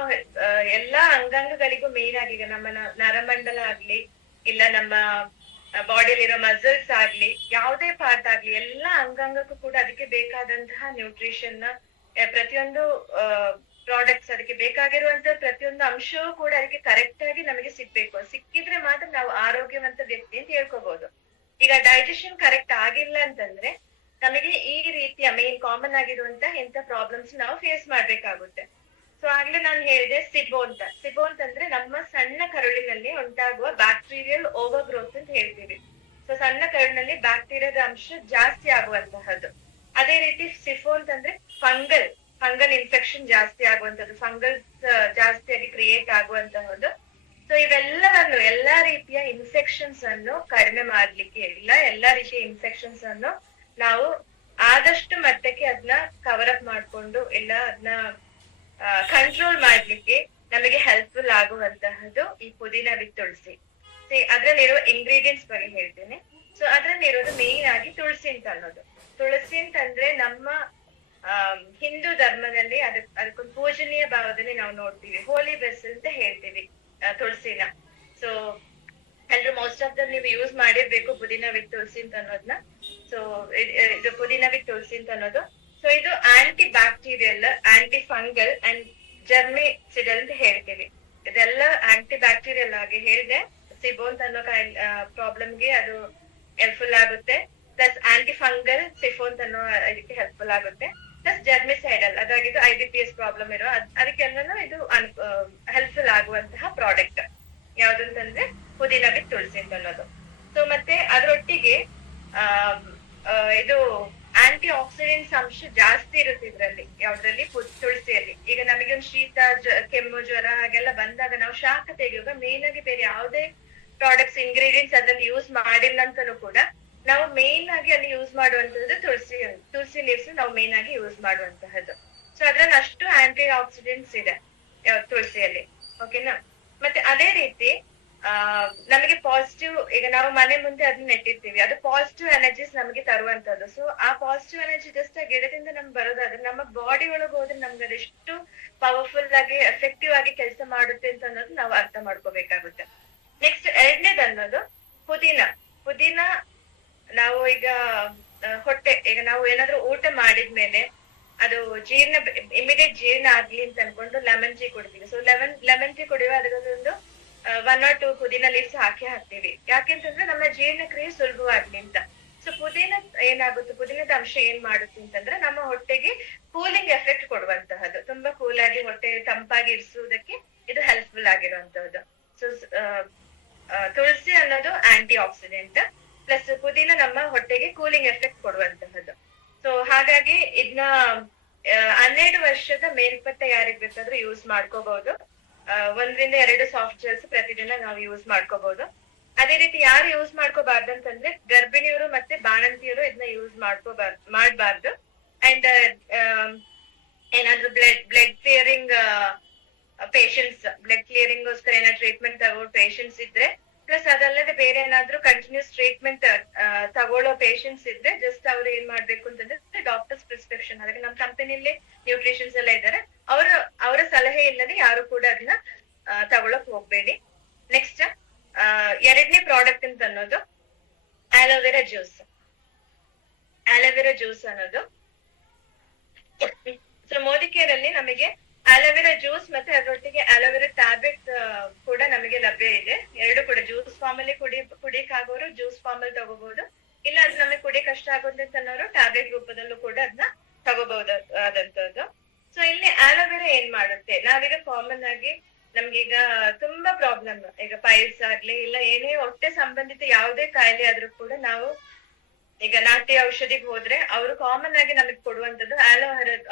ಎಲ್ಲಾ ಅಂಗಾಂಗಗಳಿಗೂ ಮೇನ್ ಆಗಿ ಈಗ ನಮ್ಮ ನರಮಂಡಲ ಆಗ್ಲಿ, ಇಲ್ಲ ನಮ್ಮ ಬಾಡಿಯಲ್ಲಿರೋ ಮಸಲ್ಸ್ ಆಗ್ಲಿ, ಯಾವುದೇ ಪಾರ್ಟ್ ಆಗ್ಲಿ, ಎಲ್ಲಾ ಅಂಗಾಂಗಕ್ಕೂ ಕೂಡ ಅದಕ್ಕೆ ಬೇಕಾದಂತಹ ನ್ಯೂಟ್ರಿಷನ್ ಪ್ರತಿಯೊಂದು ಪ್ರಾಡಕ್ಟ್ಸ್ ಅದಕ್ಕೆ ಬೇಕಾಗಿರುವಂತ ಪ್ರತಿಯೊಂದು ಅಂಶವೂ ಕೂಡ ಅದಕ್ಕೆ ಕರೆಕ್ಟ್ ಆಗಿ ನಮಗೆ ಸಿಗ್ಬೇಕು. ಸಿಕ್ಕಿದ್ರೆ ಮಾತ್ರ ನಾವು ಆರೋಗ್ಯವಂತ ವ್ಯಕ್ತಿ ಅಂತ ಹೇಳ್ಕೋಬಹುದು. ಈಗ ಡೈಜೆಷನ್ ಕರೆಕ್ಟ್ ಆಗಿಲ್ಲ ಅಂತಂದ್ರೆ ನಮಗೆ ಈ ರೀತಿಯ ಮೇನ್ ಕಾಮನ್ ಆಗಿರುವಂತ ಇಂಥ ಪ್ರಾಬ್ಲಮ್ಸ್ ನಾವು ಫೇಸ್ ಮಾಡ್ಬೇಕಾಗುತ್ತೆ. ಸೊ ಆಗ್ಲೇ ನಾನು ಹೇಳಿದೆ ಸಿಬೋ ಅಂತಂದ್ರೆ ನಮ್ಮ ಸಣ್ಣ ಕರುಳಿನಲ್ಲಿ ಉಂಟಾಗುವ ಬ್ಯಾಕ್ಟೀರಿಯಲ್ ಓವರ್ ಗ್ರೋತ್ ಅಂತ ಹೇಳ್ತೀವಿ. ಸೊ ಸಣ್ಣ ಕರುಳಿನಲ್ಲಿ ಬ್ಯಾಕ್ಟೀರಿಯಾದ ಅಂಶ ಜಾಸ್ತಿ ಆಗುವಂತಹದ್ದು. ಅದೇ ರೀತಿ ಸಿಫೋ ಅಂತಂದ್ರೆ ಫಂಗಲ್ ಇನ್ಫೆಕ್ಷನ್ ಜಾಸ್ತಿ ಆಗುವಂತದ್ದು, ಫಂಗಲ್ಸ್ ಜಾಸ್ತಿಯಾಗಿ ಕ್ರಿಯೇಟ್ ಆಗುವಂತಹದ್ದು. ಸೊ ಇವೆಲ್ಲವನ್ನು ಎಲ್ಲಾ ರೀತಿಯ ಇನ್ಫೆಕ್ಷನ್ಸ್ ಅನ್ನು ಕಡಿಮೆ ಮಾಡ್ಲಿಕ್ಕೆ, ಎಲ್ಲಾ ರೀತಿಯ ಇನ್ಫೆಕ್ಷನ್ಸ್ ಅನ್ನು ನಾವು ಆದಷ್ಟು ಮಟ್ಟಕ್ಕೆ ಅದನ್ನ ಕವರ್ ಅಪ್ ಮಾಡ್ಕೊಂಡು ಇಲ್ಲ ಅದನ್ನ ಕಂಟ್ರೋಲ್ ಮಾಡ್ಲಿಕ್ಕೆ ನಮಗೆ ಹೆಲ್ಪ್ಫುಲ್ ಆಗುವಂತಹದ್ದು ಈ ಪುದೀನಾ ವಿತ್ ತುಳಸಿ. ಅದ್ರಲ್ಲಿರುವ ಇಂಗ್ರೀಡಿಯೆಂಟ್ಸ್ ಬಗ್ಗೆ ಹೇಳ್ತೇನೆ. ಸೊ ಅದ್ರಲ್ಲಿರೋದು ಮೇನ್ ಆಗಿ ತುಳಸಿ ಅಂತ ಅನ್ನೋದು. ತುಳಸಿ ಅಂತಂದ್ರೆ ನಮ್ಮ ಹಿಂದೂ ಧರ್ಮದಲ್ಲಿ ಅದಕ್ಕೊಂದು ಪೂಜನೀಯ ಭಾವದಲ್ಲಿ ನಾವು ನೋಡ್ತೀವಿ. ಹೋಲಿ ಬೆಸಲ್ ಅಂತ ಹೇಳ್ತೀವಿ ತುಳಸಿನ. ಸೊ ಎಲ್ರು ಮೋಸ್ಟ್ ಆಫ್ ದಮ್ ನೀವು ಯೂಸ್ ಮಾಡಿರ್ಬೇಕು ಪುದೀನಾ ವಿತ್ ತುಳಸಿ ಅಂತ ಅನ್ನೋದನ್ನ. ಸೊ ಇದು ಪುದೀನಾ ವಿತ್ ತುಳಸಿ ಅಂತ ಅನ್ನೋದು. ಸೊ ಇದು antibacterial, antifungal and germicidal ಅಂತ ಹೇಳ್ತೀವಿ. ಇದೆಲ್ಲ ಆಂಟಿ ಬ್ಯಾಕ್ಟೀರಿಯಲ್ ಆಗಿ ಹೇಳಿದೆ. ಸಿಬೋ ಅಂತ ಅನ್ನೋ ಪ್ರಾಬ್ಲಮ್ಗೆ ಅದು ಹೆಲ್ಪ್ಫುಲ್ ಆಗುತ್ತೆ. ಪ್ಲಸ್ ಆಂಟಿ ಫಂಗಲ್ ಸಿಫೋ ಅಂತ ಅನ್ನೋ ಇದಕ್ಕೆ ಹೆಲ್ಪ್ಫುಲ್ ಆಗುತ್ತೆ. ಪ್ಲಸ್ ಜರ್ಮಿಸೈಡಲ್ ಅದಾಗಿದ್ದು IBPS ಪ್ರಾಬ್ಲಮ್ ಇರೋ ಅದಕ್ಕೆಲ್ಲನೂ ಇದು ಹೆಲ್ಪ್ಫುಲ್ ಆಗುವಂತಹ ಪ್ರಾಡಕ್ಟ್ ಯಾವ್ದಂತಂದ್ರೆ ಪುದೀನಾ ವಿತ್ ತುಳಸಿ ಅಂತ ಅನ್ನೋದು. ಸೊ ಮತ್ತೆ ಅದರೊಟ್ಟಿಗೆ ಇದು ಆಂಟಿ ಆಕ್ಸಿಡೆಂಟ್ಸ್ ಅಂಶ ಜಾಸ್ತಿ ಇರುತ್ತೆ ಇದ್ರಲ್ಲಿ. ಯಾವ್ದ್ರಲ್ಲಿ? ತುಳಸಿಯಲ್ಲಿ. ಈಗ ನಮಗೆ ಒಂದು ಶೀತ, ಕೆಮ್ಮು, ಜ್ವರ ಹಾಗೆಲ್ಲ ಬಂದಾಗ ನಾವು ಶಾಖ ತೆಗೆಯುವಾಗ ಮೇನ್ ಆಗಿ ಬೇರೆ ಯಾವುದೇ ಪ್ರಾಡಕ್ಟ್ಸ್ ಇಂಗ್ರೀಡಿಯೆಂಟ್ಸ್ ಅದ್ರಲ್ಲಿ ಯೂಸ್ ಮಾಡಿಲ್ಲ ಅಂತಾನು ಕೂಡ ನಾವು ಮೇನ್ ಆಗಿ ಅಲ್ಲಿ ಯೂಸ್ ಮಾಡುವಂತದ್ದು ತುಳಸಿ ಲೀವ್ಸ್ ನಾವು ಮೇನ್ ಆಗಿ ಯೂಸ್ ಮಾಡುವಂತಹದ್ದು. ಸೊ ಅದ್ರಲ್ಲಿ ಅಷ್ಟು ಆಂಟಿ ಆಕ್ಸಿಡೆಂಟ್ಸ್ ಇದೆ ತುಳಸಿಯಲ್ಲಿ. ಓಕೆನಾ? ಮತ್ತೆ ಅದೇ ರೀತಿ ನಮಗೆ ಪಾಸಿಟಿವ್, ಈಗ ನಾವು ಮನೆ ಮುಂದೆ ಅದನ್ನ ನೆಟ್ಟಿರ್ತೀವಿ, ಅದು ಪಾಸಿಟಿವ್ ಎನರ್ಜೀಸ್ ನಮಗೆ ತರುವಂತದ್ದು. ಸೊ ಆ ಪಾಸಿಟಿವ್ ಎನರ್ಜಿ ಜಸ್ಟ್ ಆ ಗಿಡದಿಂದ ನಮ್ಗೆ ಬರೋದಾದ್ರೆ ನಮ್ಮ ಬಾಡಿ ಒಳಗೆ ಹೋದ್ರೆ ನಮ್ಗೆ ಅದೆಷ್ಟು ಪವರ್ಫುಲ್ ಆಗಿ ಎಫೆಕ್ಟಿವ್ ಆಗಿ ಕೆಲಸ ಮಾಡುತ್ತೆ ಅಂತ ಅನ್ನೋದು ನಾವು ಅರ್ಥ ಮಾಡ್ಕೋಬೇಕಾಗುತ್ತೆ. ನೆಕ್ಸ್ಟ್ ಎರಡನೇದು ಅನ್ನೋದು ಪುದೀನಾ ನಾವು ಈಗ ಈಗ ನಾವು ಏನಾದ್ರೂ ಊಟ ಮಾಡಿದ್ಮೇಲೆ ಅದು ಇಮಿಡಿಯೇಟ್ ಜೀರ್ಣ ಆಗ್ಲಿ ಅಂತ ಅನ್ಕೊಂಡು ಲೆಮನ್ ಟೀ ಕುಡಿತೀವಿ. ಸೊ ಲೆಮನ್ ಟೀ ಕುಡಿಯುವ ಅದಕ್ಕೊಂದು 1 or 2 ಪುದೀನಾ ಲೀವ್ಸ್ ಹಾಕ್ತಿವಿ. ಯಾಕೆಂತಂದ್ರೆ ನಮ್ಮ ಜೀರ್ಣಕ್ರಿಯೆ ಸುಲಭವಾಗ್ಲಿ ಅಂತ. ಸೊ ಪುದೀನದ ಅಂಶ ಏನ್ ಮಾಡುತ್ತೆ ಅಂತಂದ್ರೆ ನಮ್ಮ ಹೊಟ್ಟೆಗೆ ಕೂಲಿಂಗ್ ಎಫೆಕ್ಟ್ ಕೊಡುವಂತಹದ್ದು. ತಂಪಾಗಿ ಇರಿಸುವುದಕ್ಕೆ ಇದು ಹೆಲ್ಪ್ಫುಲ್ ಆಗಿರುವಂತದ್ದು. ಸೊ ತುಳಸಿ ಅನ್ನೋದು ಆಂಟಿ ಆಕ್ಸಿಡೆಂಟ್, ಪ್ಲಸ್ ಪುದೀನ ನಮ್ಮ ಹೊಟ್ಟೆಗೆ ಕೂಲಿಂಗ್ ಎಫೆಕ್ಟ್ ಕೊಡುವಂತಹದ್ದು. ಸೊ ಹಾಗಾಗಿ ಇದನ್ನ 12 ವರ್ಷದ ಮೇಲ್ಪಟ್ಟ ಯಾರಿಗ್ ಬೇಕಾದ್ರೂ ಯೂಸ್ ಮಾಡ್ಕೋಬಹುದು. 1-2 ಸಾಫ್ಟ್ ಜೆಲ್ಸ್ ಪ್ರತಿದಿನ ನಾವು ಯೂಸ್ ಮಾಡ್ಕೋಬಹುದು. ಅದೇ ರೀತಿ ಯಾರು ಯೂಸ್ ಮಾಡ್ಕೋಬಾರ್ದು ಅಂತಂದ್ರೆ ಗರ್ಭಿಣಿಯವರು ಮತ್ತೆ ಬಾಣಂತಿಯರು ಇದನ್ನ ಯೂಸ್ ಮಾಡ್ಬಾರ್ದು. ಅಂಡ್ ಏನಾದ್ರು blood clearing patients, blood clearing ಗೋಸ್ಕರ ಏನಾದ್ರು ಟ್ರೀಟ್ಮೆಂಟ್ ತಗೋ ಪೇಷಂಟ್ಸ್ ಇದ್ರೆ, ಪ್ಲಸ್ ಅದಲ್ಲದೆ ಬೇರೆ ಏನಾದ್ರು ಕಂಟಿನ್ಯೂಸ್ ಟ್ರೀಟ್ಮೆಂಟ್ ತಗೊಳ್ಳೋ ಪೇಷಂಟ್ಸ್ ಇದ್ರೆ ಜಸ್ಟ್ ಅವ್ರು ಏನ್ ಮಾಡ್ಬೇಕು ಅಂತಂದ್ರೆ ಡಾಕ್ಟರ್ಸ್ ಪ್ರಿಸ್ಕ್ರಿಪ್ಷನ್, ಅದಕ್ಕೆ ನಮ್ಮ ಕಂಪನಿಯಲ್ಲಿ ನ್ಯೂಟ್ರಿಷನ್ಸ್ ಎಲ್ಲ ಇದ್ದಾರೆ, ಅವರ ಸಲಹೆ ಇಲ್ಲದೆ ಯಾರು ಕೂಡ ಅದನ್ನ ತಗೊಳಕ್ ಹೋಗ್ಬೇಡಿ. ನೆಕ್ಸ್ಟ್ 2ನೇ ಪ್ರಾಡಕ್ಟ್ ಅಂತ ಅನ್ನೋದು ಆಲೋವೆರಾ ಜ್ಯೂಸ್. ಆಲೋವೆರಾ ಜ್ಯೂಸ್ ಅನ್ನೋದು ಸೊ ಮೋದಿ ಕೇರ್ ಅಲ್ಲಿ ನಮಗೆ ಆಲೋವೆರಾ ಜ್ಯೂಸ್ ಮತ್ತೆ ಅದರೊಟ್ಟಿಗೆ ಆಲೋವೆರಾ ಟ್ಯಾಬ್ಲೆಟ್ ಕೂಡ ನಮಗೆ ಲಭ್ಯ ಇದೆ. ಎರಡು ಕೂಡ ಜ್ಯೂಸ್ ಫಾರ್ಮ್ ಅಲ್ಲಿ ಕುಡಿಯಕ್ ಆಗೋರು ಜ್ಯೂಸ್ ಫಾರ್ಮ್ ಅಲ್ಲಿ ತಗೋಬಹುದು, ಇಲ್ಲ ಅದು ನಮಗೆ ಕುಡಿಯಕ್ ಕಷ್ಟ ಆಗೋದು ಅನ್ನೋರು ಟ್ಯಾಬ್ಲೆಟ್ ರೂಪದಲ್ಲೂ ಕೂಡ ಅದನ್ನ ತಗೋಬಹುದಾದಂತದ್ದು. ಸೊ ಇಲ್ಲಿ ಆಲೋವೆರಾ ಏನ್ ಮಾಡುತ್ತೆ, ನಾವೀಗ ಕಾಮನ್ ಆಗಿ ನಮ್ಗೀಗ ತುಂಬಾ ಪ್ರಾಬ್ಲಮ್, ಈಗ ಪೈಲ್ಸ್ ಆಗ್ಲಿ ಇಲ್ಲ ಏನೇ ಹೊಟ್ಟೆ ಸಂಬಂಧಿತ ಯಾವುದೇ ಕಾಯಿಲೆ ಆದ್ರೂ ಕೂಡ ನಾವು ಈಗ ನಾಟಿ ಔಷಧಿಗೆ ಹೋದ್ರೆ ಅವರು ಕಾಮನ್ ಆಗಿ ನಮಗ್ ಕೊಡುವಂತದ್ದು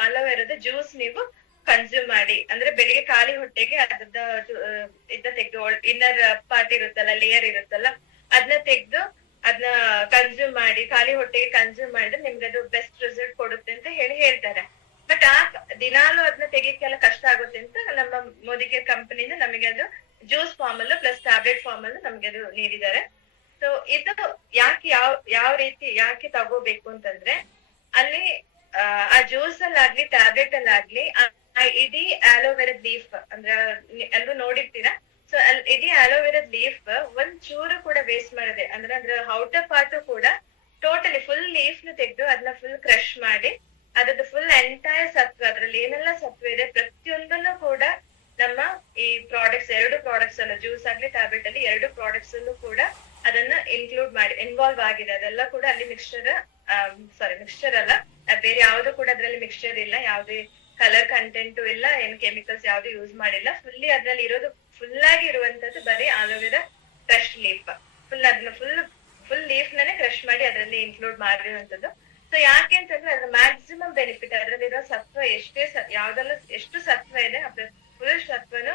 ಆಲೋವೆರಾದ ಜ್ಯೂಸ್ ನೀವು ಕನ್ಸ್ಯೂಮ್ ಮಾಡಿ. ಅಂದ್ರೆ ಬೆಳಿಗ್ಗೆ ಖಾಲಿ ಹೊಟ್ಟೆಗೆ ಅದ್ರದ್ದು ತೆಗ್ದು ಇನ್ನರ್ ಪಾರ್ಟ್ ಇರುತ್ತಲ್ಲ, ಲೇಯರ್ ಇರುತ್ತಲ್ಲ, ಅದನ್ನ ತೆಗ್ದು ಅದನ್ನ ಕನ್ಸ್ಯೂಮ್ ಮಾಡಿ, ಖಾಲಿ ಹೊಟ್ಟೆಗೆ ಕನ್ಸ್ಯೂಮ್ ಮಾಡಿದ್ರೆ ನಿಮ್ಗೆ ಅದು ಬೆಸ್ಟ್ ರಿಸಲ್ಟ್ ಕೊಡುತ್ತೆ ಅಂತ ಹೇಳ್ತಾರೆ. ಬಟ್ ದಿನಾಲು ಅದನ್ನ ತೆಗಿಯಕ್ಕೆಲ್ಲ ಕಷ್ಟ ಆಗುತ್ತೆ ಅಂತ ನಮ್ಮ ಮೋದಿ ಕೇರ್ ಕಂಪನಿಯಿಂದ ನಮಗೆ ಅದು ಜ್ಯೂಸ್ ಫಾರ್ಮ್ ಅಲ್ಲೂ ಪ್ಲಸ್ ಟ್ಯಾಬ್ಲೆಟ್ ಫಾರ್ಮ್ ಅಲ್ಲೂ ನಮ್ಗೆ ಅದು ನೀಡಿದ್ದಾರೆ. ಸೊ ಇದು ಯಾವ ರೀತಿ ಯಾಕೆ ತಗೋಬೇಕು ಅಂತಂದ್ರೆ, ಅಲ್ಲಿ ಆ ಜ್ಯೂಸ್ ಅಲ್ಲಾಗ್ಲಿ ಟ್ಯಾಬ್ಲೆಟ್ ಅಲ್ಲಾಗ್ಲಿ ಇಡೀ ಆಲೋವೆರಾ ಲೀಫ್ ಅಂದ್ರೆ ಎಲ್ಲರೂ ನೋಡಿರ್ತೀರಾ. ಸೊ ಇಡೀ ಆಲೋವೆರಾ ಲೀಫ್ ಒಂದ್ ಚೂರು ಕೂಡ ವೇಸ್ಟ್ ಮಾಡದೆ, ಅಂದ್ರೆ ಅದ್ರ ಔಟರ್ ಪಾರ್ಟ್ ಕೂಡ ಟೋಟಲಿ ಫುಲ್ ಲೀಫ್ ನ ತೆಗೆದು ಅದನ್ನ ಫುಲ್ ಕ್ರಶ್ ಮಾಡಿ ಅದ್ರದ್ದು ಫುಲ್ ಎಂಟೈರ್ ಸತ್ವ, ಅದ್ರಲ್ಲಿ ಏನೆಲ್ಲ ಸತ್ವ ಇದೆ ಪ್ರತಿಯೊಂದನ್ನು ಕೂಡ ನಮ್ಮ ಈ ಪ್ರಾಡಕ್ಟ್ಸ್, 2 ಪ್ರಾಡಕ್ಟ್ಸ್ ಅಲ್ಲ, ಜ್ಯೂಸ್ ಆಗ್ಲಿ ಟ್ಯಾಬ್ಲೆಟ್ ಅಲ್ಲಿ 2 ಪ್ರಾಡಕ್ಟ್ಸ್ ಅಲ್ಲೂ ಕೂಡ ಅದನ್ನ ಇನ್ವಾಲ್ವ್ ಆಗಿದೆ. ಅದೆಲ್ಲ ಕೂಡ ಅಲ್ಲಿ ಮಿಕ್ಸ್ಚರ್ ಅಲ್ಲ, ಬೇರೆ ಯಾವ್ದು ಕೂಡ ಅದ್ರಲ್ಲಿ ಮಿಕ್ಸ್ಚರ್ ಇಲ್ಲ, ಯಾವ್ದೇ ಕಲರ್ ಕಂಟೆಂಟ್ ಇಲ್ಲ, ಏನ್ ಕೆಮಿಕಲ್ಸ್ ಯಾವ್ದು ಯೂಸ್ ಮಾಡಿಲ್ಲ. ಅದ್ರಲ್ಲಿ ಇರೋದು ಫುಲ್ ಆಗಿ ಇರುವಂತದ್ದು ಬರೀ ಆಲೋವೆರಾ ಕ್ರಶ್ ಲೀಫ್. ಅದನ್ನ ಫುಲ್ ಲೀಫ್ ನಾನೇ ಕ್ರಶ್ ಮಾಡಿ ಅದರಲ್ಲಿ ಇನ್ಕ್ಲೂಡ್ ಮಾಡಿರುವಂತದ್ದು. ಸೊ ಯಾಕೆ ಅಂತಂದ್ರೆ ಅದ್ರ ಮ್ಯಾಕ್ಸಿಮಮ್ ಬೆನಿಫಿಟ್, ಅದ್ರಲ್ಲಿರೋ ಸತ್ವ ಎಷ್ಟು ಸತ್ವ ಇದೆ ಫುಲ್ ಸತ್ವನು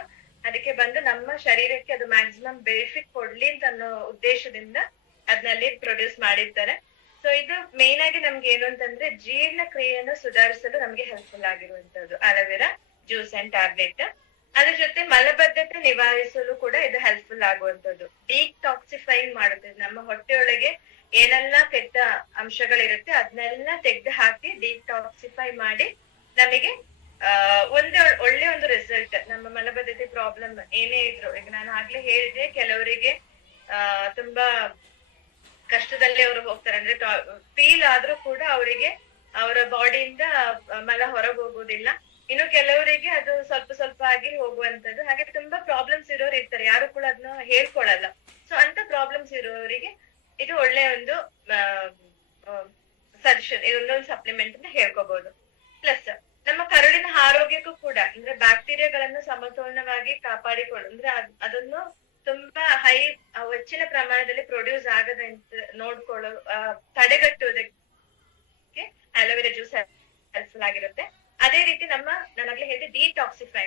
ಅದಕ್ಕೆ ಬಂದು ನಮ್ಮ ಶರೀರಕ್ಕೆ ಅದು ಮ್ಯಾಕ್ಸಿಮಮ್ ಬೆನಿಫಿಟ್ ಕೊಡ್ಲಿ ಅಂತ ಅನ್ನೋ ಉದ್ದೇಶದಿಂದ ಅದನ್ನಲ್ಲಿ ಪ್ರೊಡ್ಯೂಸ್ ಮಾಡಿರ್ತಾರೆ. ಸೊ ಇದು ಮೇನ್ ಆಗಿ ನಮ್ಗೆ ಏನು ಅಂತಂದ್ರೆ ಜೀರ್ಣ ಕ್ರಿಯೆಯನ್ನು ಸುಧಾರಿಸಲು ನಮ್ಗೆ ಹೆಲ್ಪ್ಫುಲ್ ಆಗಿರುವಂತದ್ದು ಆಲೋವೆರಾ ಜ್ಯೂಸ್ ಅಂಡ್ ಟ್ಯಾಬ್ಲೆಟ್. ಅದ್ರ ಜೊತೆ ಮಲಬದ್ಧತೆ ನಿವಾರಿಸಲು ಕೂಡ ಇದು ಹೆಲ್ಪ್ಫುಲ್ ಆಗುವಂತದ್ದು. ಡಿಟಾಕ್ಸಿಫೈಯಿಂಗ್ ಮಾಡುತ್ತೆ, ನಮ್ಮ ಹೊಟ್ಟೆಯೊಳಗೆ ಏನೆಲ್ಲ ಕೆಟ್ಟ ಅಂಶಗಳಿರುತ್ತೆ ಅದನ್ನೆಲ್ಲ ತೆಗೆದು ಹಾಕಿ ಡಿಟಾಕ್ಸಿಫೈ ಮಾಡಿ ನಮಗೆ ಒಳ್ಳೆ ಒಂದು ರಿಸಲ್ಟ್. ನಮ್ಮ ಮಲಬದ್ಧತೆ ಪ್ರಾಬ್ಲಮ್ ಏನೇ ಇದ್ರು, ಈಗ ನಾನು ಆಗ್ಲೇ ಹೇಳಿದೆ, ಕೆಲವರಿಗೆ ತುಂಬಾ ಕಷ್ಟದಲ್ಲಿ ಅವರು ಹೋಗ್ತಾರೆ, ಅಂದ್ರೆ ಫೀಲ್ ಆದ್ರೂ ಕೂಡ ಅವರಿಗೆ ಅವರ ಬಾಡಿಯಿಂದ ಮಲ ಹೊರಗೆ ಹೋಗುದಿಲ್ಲ. ಇನ್ನು ಕೆಲವರಿಗೆ ಅದು ಸ್ವಲ್ಪ ಆಗಿ ಹೋಗುವಂತದ್ದು. ಹಾಗೆ ತುಂಬಾ ಪ್ರಾಬ್ಲಮ್ಸ್ ಇರೋರು ಇರ್ತಾರೆ, ಯಾರು ಕೂಡ ಅದನ್ನ ಹೇಳ್ಕೊಳಲ್ಲ. ಸೊ ಅಂತ ಪ್ರಾಬ್ಲಮ್ಸ್ ಇರೋರಿಗೆ ಇದು ಒಳ್ಳೆ ಒಂದು ಸಜೆಷನ್, ಇದೊಂದೊಂದು ಸಪ್ಲಿಮೆಂಟ್ ಅಂತ ಹೇಳ್ಕೋಬಹುದು. ಪ್ಲಸ್ ನಮ್ಮ ಕರುಳಿನ ಆರೋಗ್ಯಕ್ಕೂ ಕೂಡ, ಅಂದ್ರೆ ಬ್ಯಾಕ್ಟೀರಿಯಾಗಳನ್ನು ಸಮತೋಲನವಾಗಿ ಅಂದ್ರೆ ಅದನ್ನು ತುಂಬಾ ಹೆಚ್ಚಿನ ಪ್ರಮಾಣದಲ್ಲಿ ಪ್ರೊಡ್ಯೂಸ್ ಆಗದಂತೆ ನೋಡ್ಕೊಳ್ಳೋ ತಡೆಗಟ್ಟುವುದಕ್ಕೆ ಆಲೋವೆರಾ ಜ್ಯೂಸ್ ಹೆಲ್ಪ್ಫುಲ್ ಆಗಿರುತ್ತೆ. ಅದೇ ರೀತಿ ನಾನಾಗ್ಲೇ ಹೇಳಿದೆ ಡಿಟಾಕ್ಸಿಫೈ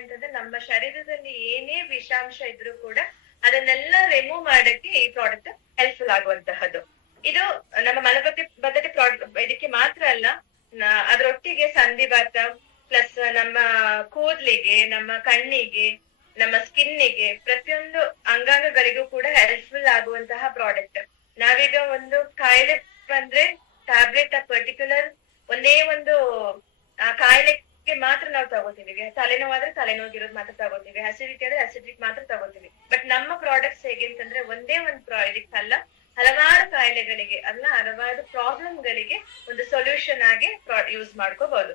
ಅಂತಂದ್ರೆ ನಮ್ಮ ಶರೀರದಲ್ಲಿ ಏನೇ ವಿಷಾಂಶ ಇದ್ರೂ ಕೂಡ ಅದನ್ನೆಲ್ಲ ರಿಮೂವ್ ಮಾಡಕ್ಕೆ ಈ ಪ್ರಾಡಕ್ಟ್ ಹೆಲ್ಪ್ಫುಲ್ ಆಗುವಂತಹದ್ದು. ಇದು ನಮ್ಮ ಮಲಬದ್ಧತೆ ಇದಕ್ಕೆ ಮಾತ್ರ ಅಲ್ಲ, ಅದರೊಟ್ಟಿಗೆ ಸಂಧಿವಾತ ಪ್ಲಸ್ ನಮ್ಮ ಕೂದ್ಲಿಗೆ, ನಮ್ಮ ಕಣ್ಣಿಗೆ, ನಮ್ಮ ಸ್ಕಿನ್ನಿಗೆ, ಪ್ರತಿಯೊಂದು ಅಂಗಾಂಗಗಳಿಗೂ ಕೂಡ ಹೆಲ್ಪ್ಫುಲ್ ಆಗುವಂತಹ ಪ್ರಾಡಕ್ಟ್. ನಾವೀಗ ಒಂದು ಕಾಯಿಲೆ ಬಂದ್ರೆ ಟ್ಯಾಬ್ಲೆಟ್ ಪರ್ಟಿಕ್ಯುಲರ್ ಒಂದೇ ಒಂದು ಆ ಕಾಯಿಲೆಗೆ ಮಾತ್ರ ನಾವು ತಗೋತೀವಿ. ತಲೆನೋವಾದ್ರೆ ತಲೆನೋಗಿರೋದು ಮಾತ್ರ ತಗೋತೀವಿ, ಅಸಿಡಿಟಿ ಆದ್ರೆ ಅಸಿಡಿಟಿ ಮಾತ್ರ ತಗೋತೀವಿ. ಬಟ್ ನಮ್ಮ ಪ್ರಾಡಕ್ಟ್ಸ್ ಹೇಗೆ ಅಂತಂದ್ರೆ ಒಂದೇ ಒಂದು ಇದಕ್ಕಲ್ಲ, ಹಲವಾರು ಕಾಯಿಲೆಗಳಿಗೆ ಅಲ್ಲ, ಹಲವಾರು ಪ್ರಾಬ್ಲಮ್ಗಳಿಗೆ ಒಂದು ಸೊಲ್ಯೂಷನ್ ಆಗಿ ಯೂಸ್ ಮಾಡ್ಕೋಬಹುದು.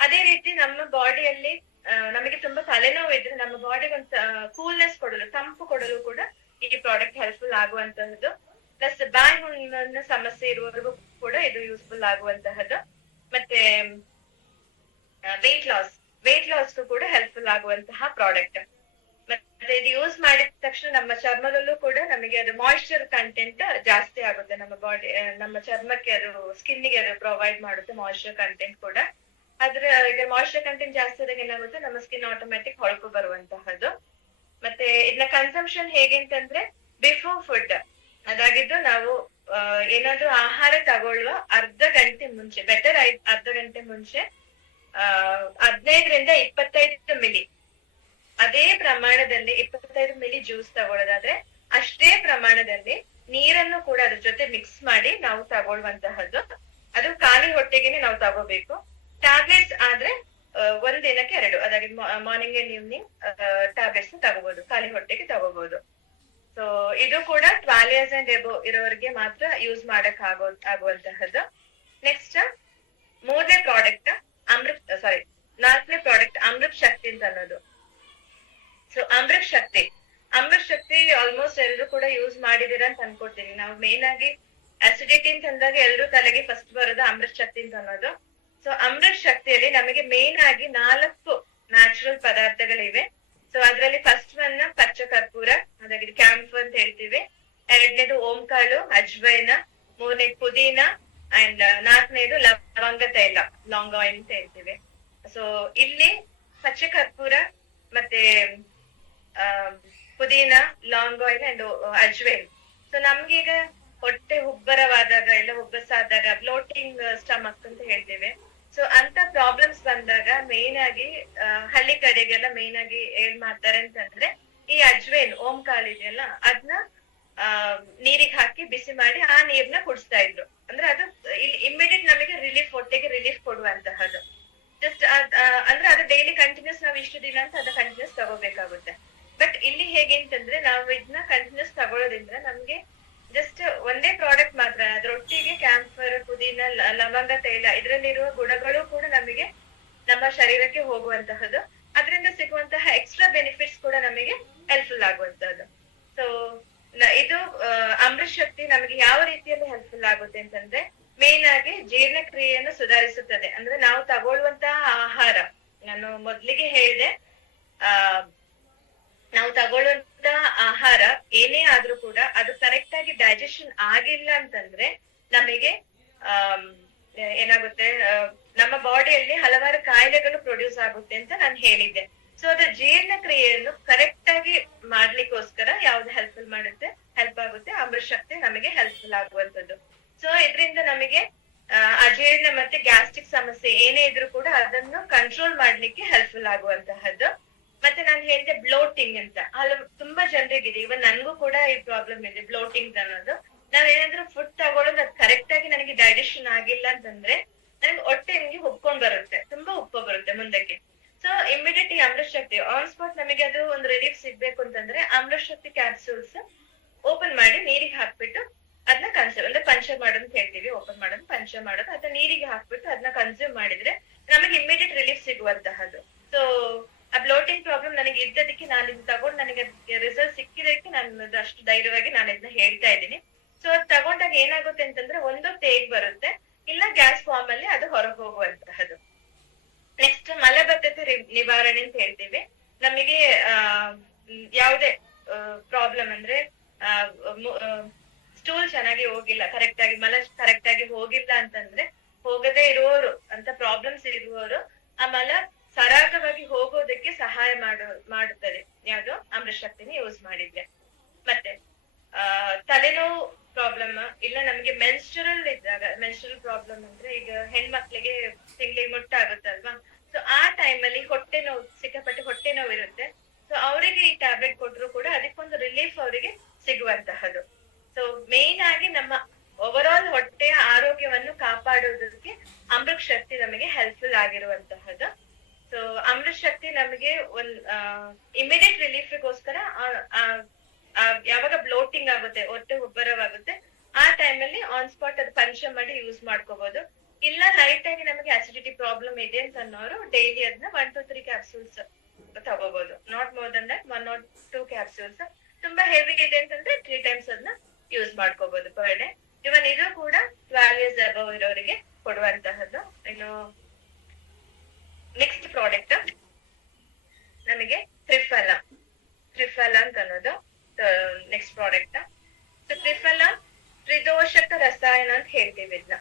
ಅದೇ ರೀತಿ ನಮ್ಮ ಬಾಡಿಯಲ್ಲಿ ನಮಗೆ ತುಂಬಾ ತಲೆನೋವು ಇದ್ರೆ ನಮ್ಮ ಬಾಡಿಗೆ ಒಂದು ಕೂಲ್ನೆಸ್ ಕೊಡಲು, ತಂಪು ಕೊಡಲು ಕೂಡ ಈ ಪ್ರಾಡಕ್ಟ್ ಹೆಲ್ಪ್ಫುಲ್ ಆಗುವಂತಹದ್ದು. ಪ್ಲಸ್ ಬಾಯಿ ಹುಣ್ಣಿನ ಸಮಸ್ಯೆ ಇರುವವರೆಗೂ ಕೂಡ ಇದು ಯೂಸ್ಫುಲ್ ಆಗುವಂತಹದ್ದು. ಮತ್ತೆ ವೆಯ್ಟ್ ವೇಟ್ ಲಾಸ್ಗೂ ಕೂಡ ಹೆಲ್ಪ್ಫುಲ್ ಆಗುವಂತಹ ಪ್ರಾಡಕ್ಟ್. ಮತ್ತೆ ಇದು ಯೂಸ್ ಮಾಡಿದ ತಕ್ಷಣ ನಮ್ಮ ಚರ್ಮದಲ್ಲೂ ಕೂಡ ನಮಗೆ ಅದು ಮಾಯಿಶ್ಚರ್ ಕಂಟೆಂಟ್ ಜಾಸ್ತಿ ಆಗುತ್ತೆ. ನಮ್ಮ ಬಾಡಿ, ನಮ್ಮ ಚರ್ಮಕ್ಕೆ ಅದು, ಸ್ಕಿನ್ಗೆ ಅದು ಪ್ರೊವೈಡ್ ಮಾಡುತ್ತೆ ಮಾಯಿಶ್ಚರ್ ಕಂಟೆಂಟ್ ಕೂಡ. ಆದ್ರೆ ಈಗ ಮಾಯಿಶ್ಚರ್ ಕಂಟೆಂಟ್ ಜಾಸ್ತಿ ಆದಾಗ ಏನಾಗುತ್ತೆ, ನಮ್ಮ ಸ್ಕಿನ್ ಆಟೋಮ್ಯಾಟಿಕ್ ಹೊಳಪು ಬರುವಂತಹದ್ದು. ಮತ್ತೆ ಇದನ್ನ ಕನ್ಸಂಪ್ಷನ್ ಹೇಗೆ ಅಂತಂದ್ರೆ, ಬಿಫೋರ್ ಫುಡ್ ಅದಾಗಿದ್ದು ನಾವು ಏನಾದ್ರೂ ಆಹಾರ ತಗೊಳ್ಳುವ ಅರ್ಧ ಗಂಟೆ ಮುಂಚೆ, ಬೆಟರ್ ಅರ್ಧ ಗಂಟೆ ಮುಂಚೆ 15ರಿಂದ 25 ಮಿಲಿ, ಅದೇ ಪ್ರಮಾಣದಲ್ಲಿ 25 ಮಿಲಿ ಜ್ಯೂಸ್ ತಗೊಳ್ಳೋದಾದ್ರೆ ಅಷ್ಟೇ ಪ್ರಮಾಣದಲ್ಲಿ ನೀರನ್ನು ಕೂಡ ಅದ್ರ ಜೊತೆ ಮಿಕ್ಸ್ ಮಾಡಿ ನಾವು ತಗೊಳ್ಳುವಂತಹದ್ದು. ಅದು ಖಾಲಿ ಹೊಟ್ಟೆಗೆನೆ ನಾವು ತಗೋಬೇಕು. ಟ್ಯಾಬ್ಲೆಟ್ಸ್ ಆದ್ರೆ ಒಂದ್ ದಿನಕ್ಕೆ 2, ಅದಾಗಿ ಮಾರ್ನಿಂಗ್ ಅಂಡ್ ಈವ್ನಿಂಗ್ ಟ್ಯಾಬ್ಲೆಟ್ಸ್ ತಗೋಬಹುದು, ಖಾಲಿ ಹೊಟ್ಟೆಗೆ ತಗೋಬಹುದು. ಸೊ ಇದು ಕೂಡ 12 years and above ಇರೋರಿಗೆ ಮಾತ್ರ ಯೂಸ್ ಮಾಡಕ್ ಆಗುವಂತಹದ್ದು. ನೆಕ್ಸ್ಟ್ ಮೂರನೇ ಪ್ರಾಡಕ್ಟ್ ನಾಲ್ಕನೇ ಪ್ರಾಡಕ್ಟ್ ಅಮೃತ್ ಶಕ್ತಿ ಅಂತ ಅನ್ನೋದು. ಸೊ ಅಮೃತ್ ಶಕ್ತಿ ಆಲ್ಮೋಸ್ಟ್ ಎಲ್ರು ಕೂಡ ಯೂಸ್ ಮಾಡಿದೀರ ಅಂತ ಅನ್ಕೊಡ್ತೀನಿ. ನಾವು ಮೇನ್ ಆಗಿ ಅಸಿಡಿಟಿ ಅಂತ ಅಂದಾಗ ಎಲ್ರು ತಲೆಗೆ ಫಸ್ಟ್ ಬರೋದು ಅಮೃತ್ ಶಕ್ತಿ ಅಂತ ಅನ್ನೋದು. ಸೊ ಅಮೃತ್ ಶಕ್ತಿಯಲ್ಲಿ ನಮಗೆ ಮೇನ್ ಆಗಿ 4 ನ್ಯಾಚುರಲ್ ಪದಾರ್ಥಗಳಿವೆ. ಸೊ ಅದ್ರಲ್ಲಿ ಫಸ್ಟ್ ಒನ್ ಪಚ್ಚ ಕರ್ಪೂರ, ಅದಾಗಿದೆ ಕ್ಯಾಂಫ್ ಅಂತ ಹೇಳ್ತೀವಿ. ಎರಡನೇದು ಓಂಕಾಳು, ಅಜ್ವೈನ. ಮೂರನೇದು ಪುದೀನ ಅಂಡ್ 4ನೇದು ಲವಂಗ ತೈಲ, ಲಾಂಗ್ ಆಯಿಲ್ ಅಂತ ಹೇಳ್ತೀವಿ. ಸೊ ಇಲ್ಲಿ ಪಚ್ಚ ಕರ್ಪೂರ ಮತ್ತೆ ಪುದೀನ, ಲಾಂಗ್ ಆಯಿಲ್ ಅಂಡ್ ಅಜ್ವೈನ್. ಸೊ ನಮ್ಗೀಗ ಹೊಟ್ಟೆ ಹುಬ್ಬರವಾದಾಗ, ಇಲ್ಲ ಹುಬ್ಬಸಾದಾಗ, ಬ್ಲೋಟಿಂಗ್ ಸ್ಟಮಕ್ ಅಂತ ಹೇಳ್ತೇವೆ. ಸೊ ಅಂತ ಪ್ರಾಬ್ಲಮ್ಸ್ ಬಂದಾಗ ಮೇನ್ ಆಗಿ ಹಳ್ಳಿ ಕಡೆಗೆಲ್ಲ ಮೇನ್ ಆಗಿ ಏನ್ ಮಾಡ್ತಾರೆ ಅಂತಂದ್ರೆ, ಈ ಅಜ್ವೈನ್ ಓಂಕಾಳು ಇದೆಯಲ್ಲ, ಅದನ್ನ ನೀರಿಗೆ ಹಾಕಿ ಬಿಸಿ ಮಾಡಿ ಆ ನೀರ್ನ ಕುಡಿಸ್ತಾ ಇದ್ರು. ಅಂದ್ರೆ ಅದು ಇಮಿಡಿಯೇಟ್ ನಮಗೆ ರಿಲೀಫ್, ಹೊಟ್ಟೆಗೆ ರಿಲೀಫ್ ಕೊಡುವಂತಹದ್ದು. ಜಸ್ಟ್ ಅಂದ್ರೆ ಅದು ಡೈಲಿ ಕಂಟಿನ್ಯೂಸ್ ನಾವು ಇಷ್ಟು ದಿನ ಅಂತ ಅದು ಕಂಟಿನ್ಯೂಸ್ ತಗೋಬೇಕಾಗುತ್ತೆ. ಬಟ್ ಇಲ್ಲಿ ಹೇಗೆ ಅಂತಂದ್ರೆ, ನಾವು ಇದನ್ನ ಕಂಟಿನ್ಯೂಸ್ ತಗೊಳ್ಳೋದ್ರಿಂದ ನಮ್ಗೆ ಜಸ್ಟ್ ಒಂದೇ ಪ್ರಾಡಕ್ಟ್ ಮಾತ್ರ, ಅದ್ರೊಟ್ಟಿಗೆ ಕ್ಯಾಂಫರ್, ಪುದೀನ, ಲವಂಗ ತೈಲ, ಇದ್ರಲ್ಲಿರುವ ಗುಣಗಳು ಕೂಡ ನಮಗೆ ನಮ್ಮ ಶರೀರಕ್ಕೆ ಹೋಗುವಂತಹದ್ದು. ಅದರಿಂದ ಸಿಗುವಂತಹ ಎಕ್ಸ್ಟ್ರಾ ಬೆನಿಫಿಟ್ಸ್ ಕೂಡ ನಮಗೆ ಹೆಲ್ಪ್ಫುಲ್ ಆಗುವಂತಹದ್ದು. ಸೊ ಇದು ಅಮೃತ್ ಶಕ್ತಿ ನಮಗೆ ಯಾವ ರೀತಿಯಲ್ಲಿ ಹೆಲ್ಪ್ಫುಲ್ ಆಗುತ್ತೆ ಅಂತಂದ್ರೆ, ಮೇನ್ ಆಗಿ ಜೀರ್ಣಕ್ರಿಯೆಯನ್ನು ಸುಧಾರಿಸುತ್ತದೆ. ಅಂದ್ರೆ ನಾವು ತಗೊಳ್ಳುವಂತಹ ಆಹಾರ, ನಾನು ಮೊದ್ಲಿಗೆ ಹೇಳಿದೆ, ನಾವು ತಗೊಳ್ಳುವಂತಹ ಆಹಾರ ಏನೇ ಆದ್ರೂ ಕೂಡ ಅದು ಕರೆಕ್ಟ್ ಆಗಿ ಡೈಜೆಷನ್ ಆಗಿಲ್ಲ ಅಂತಂದ್ರೆ ನಮಗೆ ಏನಾಗುತ್ತೆ, ನಮ್ಮ ಬಾಡಿಯಲ್ಲಿ ಹಲವಾರು ಕಾಯಿಲೆಗಳು ಪ್ರೊಡ್ಯೂಸ್ ಆಗುತ್ತೆ ಅಂತ ನಾನು ಹೇಳಿದ್ದೆ. ಸೊ ಅದ್ರ ಜೀರ್ಣಕ್ರಿಯೆಯನ್ನು ಕರೆಕ್ಟ್ ಆಗಿ ಮಾಡ್ಲಿಕ್ಕೋಸ್ಕರ ಯಾವ್ದು ಹೆಲ್ಪ್ ಆಗುತ್ತೆ, ಅಮೃತ್ ಶಕ್ತಿ ನಮಗೆ ಹೆಲ್ಪ್ಫುಲ್ ಆಗುವಂತದ್ದು. ಸೊ ಇದರಿಂದ ನಮಗೆ ಅಜೀರ್ಣ ಮತ್ತೆ ಗ್ಯಾಸ್ಟ್ರಿಕ್ ಸಮಸ್ಯೆ ಏನೇ ಇದ್ರೂ ಕೂಡ ಅದನ್ನು ಕಂಟ್ರೋಲ್ ಮಾಡ್ಲಿಕ್ಕೆ ಹೆಲ್ಪ್ಫುಲ್ ಆಗುವಂತಹದ್ದು. ಮತ್ತೆ ನಾನು ಹೇಳಿದೆ ಬ್ಲೋಟಿಂಗ್ ಅಂತ, ತುಂಬಾ ಜನರಿಗಿದೆ, ಇವನ್ ನನ್ಗೂ ಕೂಡ ಈ ಪ್ರಾಬ್ಲಮ್ ಇದೆ, ಬ್ಲೋಟಿಂಗ್ ಅನ್ನೋದು. ನಾವೇನಾದ್ರೂ ಫುಡ್ ತಗೊಳ್ಳೋದು ಅದು ಕರೆಕ್ಟ್ ಆಗಿ ನನಗೆ ಡೈಜೆಷನ್ ಆಗಿಲ್ಲ ಅಂತಂದ್ರೆ ನನಗೆ ಹೊಟ್ಟೆ ನಿಮ್ಗೆ ಉಪ್ಕೊಂಡ್ ಬರುತ್ತೆ, ತುಂಬಾ ಉಪ್ಪು ಬರುತ್ತೆ ಮುಂದಕ್ಕೆ. ಸೊ ಇಮಿಡಿಯೇಟ್ ಈ ಅಮೃತ್ ಶಕ್ತಿ ಆನ್ ಸ್ಪಾಟ್ ನಮಗೆ ಅದು ಒಂದು ರಿಲೀಫ್ ಸಿಗ್ಬೇಕು ಅಂತಂದ್ರೆ ಅಮೃತ್ ಶಕ್ತಿ ಕ್ಯಾಪ್ಸೂಲ್ಸ್ ಓಪನ್ ಮಾಡಿ ನೀರಿಗೆ ಹಾಕ್ಬಿಟ್ಟು ಅದನ್ನ ಕನ್ಸ್ಯೂಮ್, ಅಂದ್ರೆ ಪಂಚರ್ ಮಾಡೋದು ಅಂತ ಹೇಳ್ತೀವಿ, ಓಪನ್ ಮಾಡೋದು, ಪಂಚರ್ ಮಾಡೋದು, ಅದನ್ನ ನೀರಿಗೆ ಹಾಕ್ಬಿಟ್ಟು ಅದನ್ನ ಕನ್ಸ್ಯೂಮ್ ಮಾಡಿದ್ರೆ ನಮಗೆ ಇಮಿಡಿಯೇಟ್ ರಿಲೀಫ್ ಸಿಗುವಂತಹದ್ದು. ಸೊ ಆ ಬ್ಲೋಟಿಂಗ್ ಪ್ರಾಬ್ಲಮ್ ನನಗೆ ಇದ್ದದಕ್ಕೆ ನಾನು ಇದು ತಗೊಂಡು ನನಗೆ ರಿಸಲ್ಟ್ ಸಿಕ್ಕಿದಕ್ಕೆ ನಾನು ಅಷ್ಟು ಧೈರ್ಯವಾಗಿ ನಾನು ಇದನ್ನ ಹೇಳ್ತಾ ಇದ್ದೀನಿ. ಸೊ ಅದು ತಗೊಂಡಾಗ ಏನಾಗುತ್ತೆ ಅಂತಂದ್ರೆ, ಒಂದು ತೇಗ್ ಬರುತ್ತೆ, ಇಲ್ಲ ಗ್ಯಾಸ್ ಫಾರ್ಮ್ ಅಲ್ಲಿ ಅದು ಹೊರಗೆ ಹೋಗುವಂತಹದ್ದು. ನೆಕ್ಸ್ಟ್ ಮಲಬದ್ಧತೆ ನಿವಾರಣೆ ಅಂತ ಹೇಳ್ತೀವಿ. ನಮಗೆ ಯಾವುದೇ ಪ್ರಾಬ್ಲಮ್ ಅಂದ್ರೆ ಸ್ಟೂಲ್ ಚೆನ್ನಾಗಿ ಹೋಗಿಲ್ಲ, ಕರೆಕ್ಟ್ ಆಗಿ ಮಲ ಕರೆಕ್ಟ್ ಆಗಿ ಹೋಗಿಲ್ಲ ಅಂತಂದ್ರೆ, ಹೋಗದೇ ಇರುವವರು ಅಂತ ಪ್ರಾಬ್ಲಮ್ಸ್ ಇರುವವರು ಆ ಮಲ ಸರಾಗವಾಗಿ ಹೋಗೋದಕ್ಕೆ ಸಹಾಯ ಮಾಡುತ್ತದೆ ಯಾವ್ದು, ಅಮೃತ್ ಶಕ್ತಿನ ಯೂಸ್ ಮಾಡಿದ್ರೆ. ಮತ್ತೆ ತಲೆನೋವು ಪ್ರಾಬ್ಲಮ್, ಇಲ್ಲ ನಮ್ಗೆ ಮೆನ್ಸ್ಟ್ರಲ್ ಇದ್ದಾಗ, ಮೆನ್ಸ್ಟ್ರಲ್ ಪ್ರಾಬ್ಲಮ್ ಅಂದ್ರೆ ಈಗ ಹೆಣ್ಮಕ್ಳಿಗೆ ತಿಂಗಳಿಗೆ ಮುಟ್ಟಾಗುತ್ತಲ್ವಾ, ಸೊ ಆ ಟೈಮ್ ಅಲ್ಲಿ ಹೊಟ್ಟೆ ನೋವು, ಸಿಕ್ಕಾಪಟ್ಟೆ ಹೊಟ್ಟೆ ನೋವು ಇರುತ್ತೆ. ಸೊ ಅವರಿಗೆ ಈ ಟ್ಯಾಬ್ಲೆಟ್ ಕೊಟ್ಟರು ಕೂಡ ಅದಕ್ಕೊಂದು ರಿಲೀಫ್ ಅವರಿಗೆ ಸಿಗುವಂತಹದ್ದು. ಸೊ ಮೇನ್ ಆಗಿ ನಮ್ಮ ಓವರ್ ಆಲ್ ಹೊಟ್ಟೆಯ ಆರೋಗ್ಯವನ್ನು ಕಾಪಾಡೋದಕ್ಕೆ ಅಮೃತ್ ಶಕ್ತಿ ನಮಗೆ ಹೆಲ್ಪ್ಫುಲ್ ಆಗಿರುವಂತಹದ್ದು. ಸೊ ಅಮೃತ್ ಶಕ್ತಿ ನಮಗೆ ಇಮಿಡಿಯೇಟ್ ರಿಲೀಫ್ಗೋಸ್ಕರ ಯಾವಾಗ ಬ್ಲೋಟಿಂಗ್ ಆಗುತ್ತೆ, ಹೊಟ್ಟೆ ಉಬ್ಬರವಾಗುತ್ತೆ, ಆ ಟೈಮ್ ಅಲ್ಲಿ ಆನ್ ಸ್ಪಾಟ್ ಅದು ಪಂಚರ್ ಮಾಡಿ ಯೂಸ್ ಮಾಡ್ಕೋಬಹುದು. ಇಲ್ಲ ಲೈಟ್ ಆಗಿ ನಮಗೆ ಅಸಿಡಿಟಿ ಪ್ರಾಬ್ಲಮ್ ಇದೆ ಅಂತ ಅನ್ನೋರು ಡೈಲಿ ಅದನ್ನ 1 to 3 ಕ್ಯಾಪ್ಸೂಲ್ಸ್ ತಗೋಬಹುದು, not more than that 1 or 2 capsules. ತುಂಬಾ ಹೆವಿ ಇದೆ ಅಂತಂದ್ರೆ 3 times ಅದನ್ನ ಯೂಸ್ ಮಾಡ್ಕೋಬಹುದು ಪರ್ ಡೇ. ಇವನ್ ಇದು ಕೂಡ 12 years above ಇರೋರಿಗೆ ಕೊಡುವಂತಹದ್ದು. ಇನ್ನು ನೆಕ್ಸ್ಟ್ ಪ್ರಾಡಕ್ಟ್ ಹೇಳ್ತೀವಿ ಇದನ್ನ.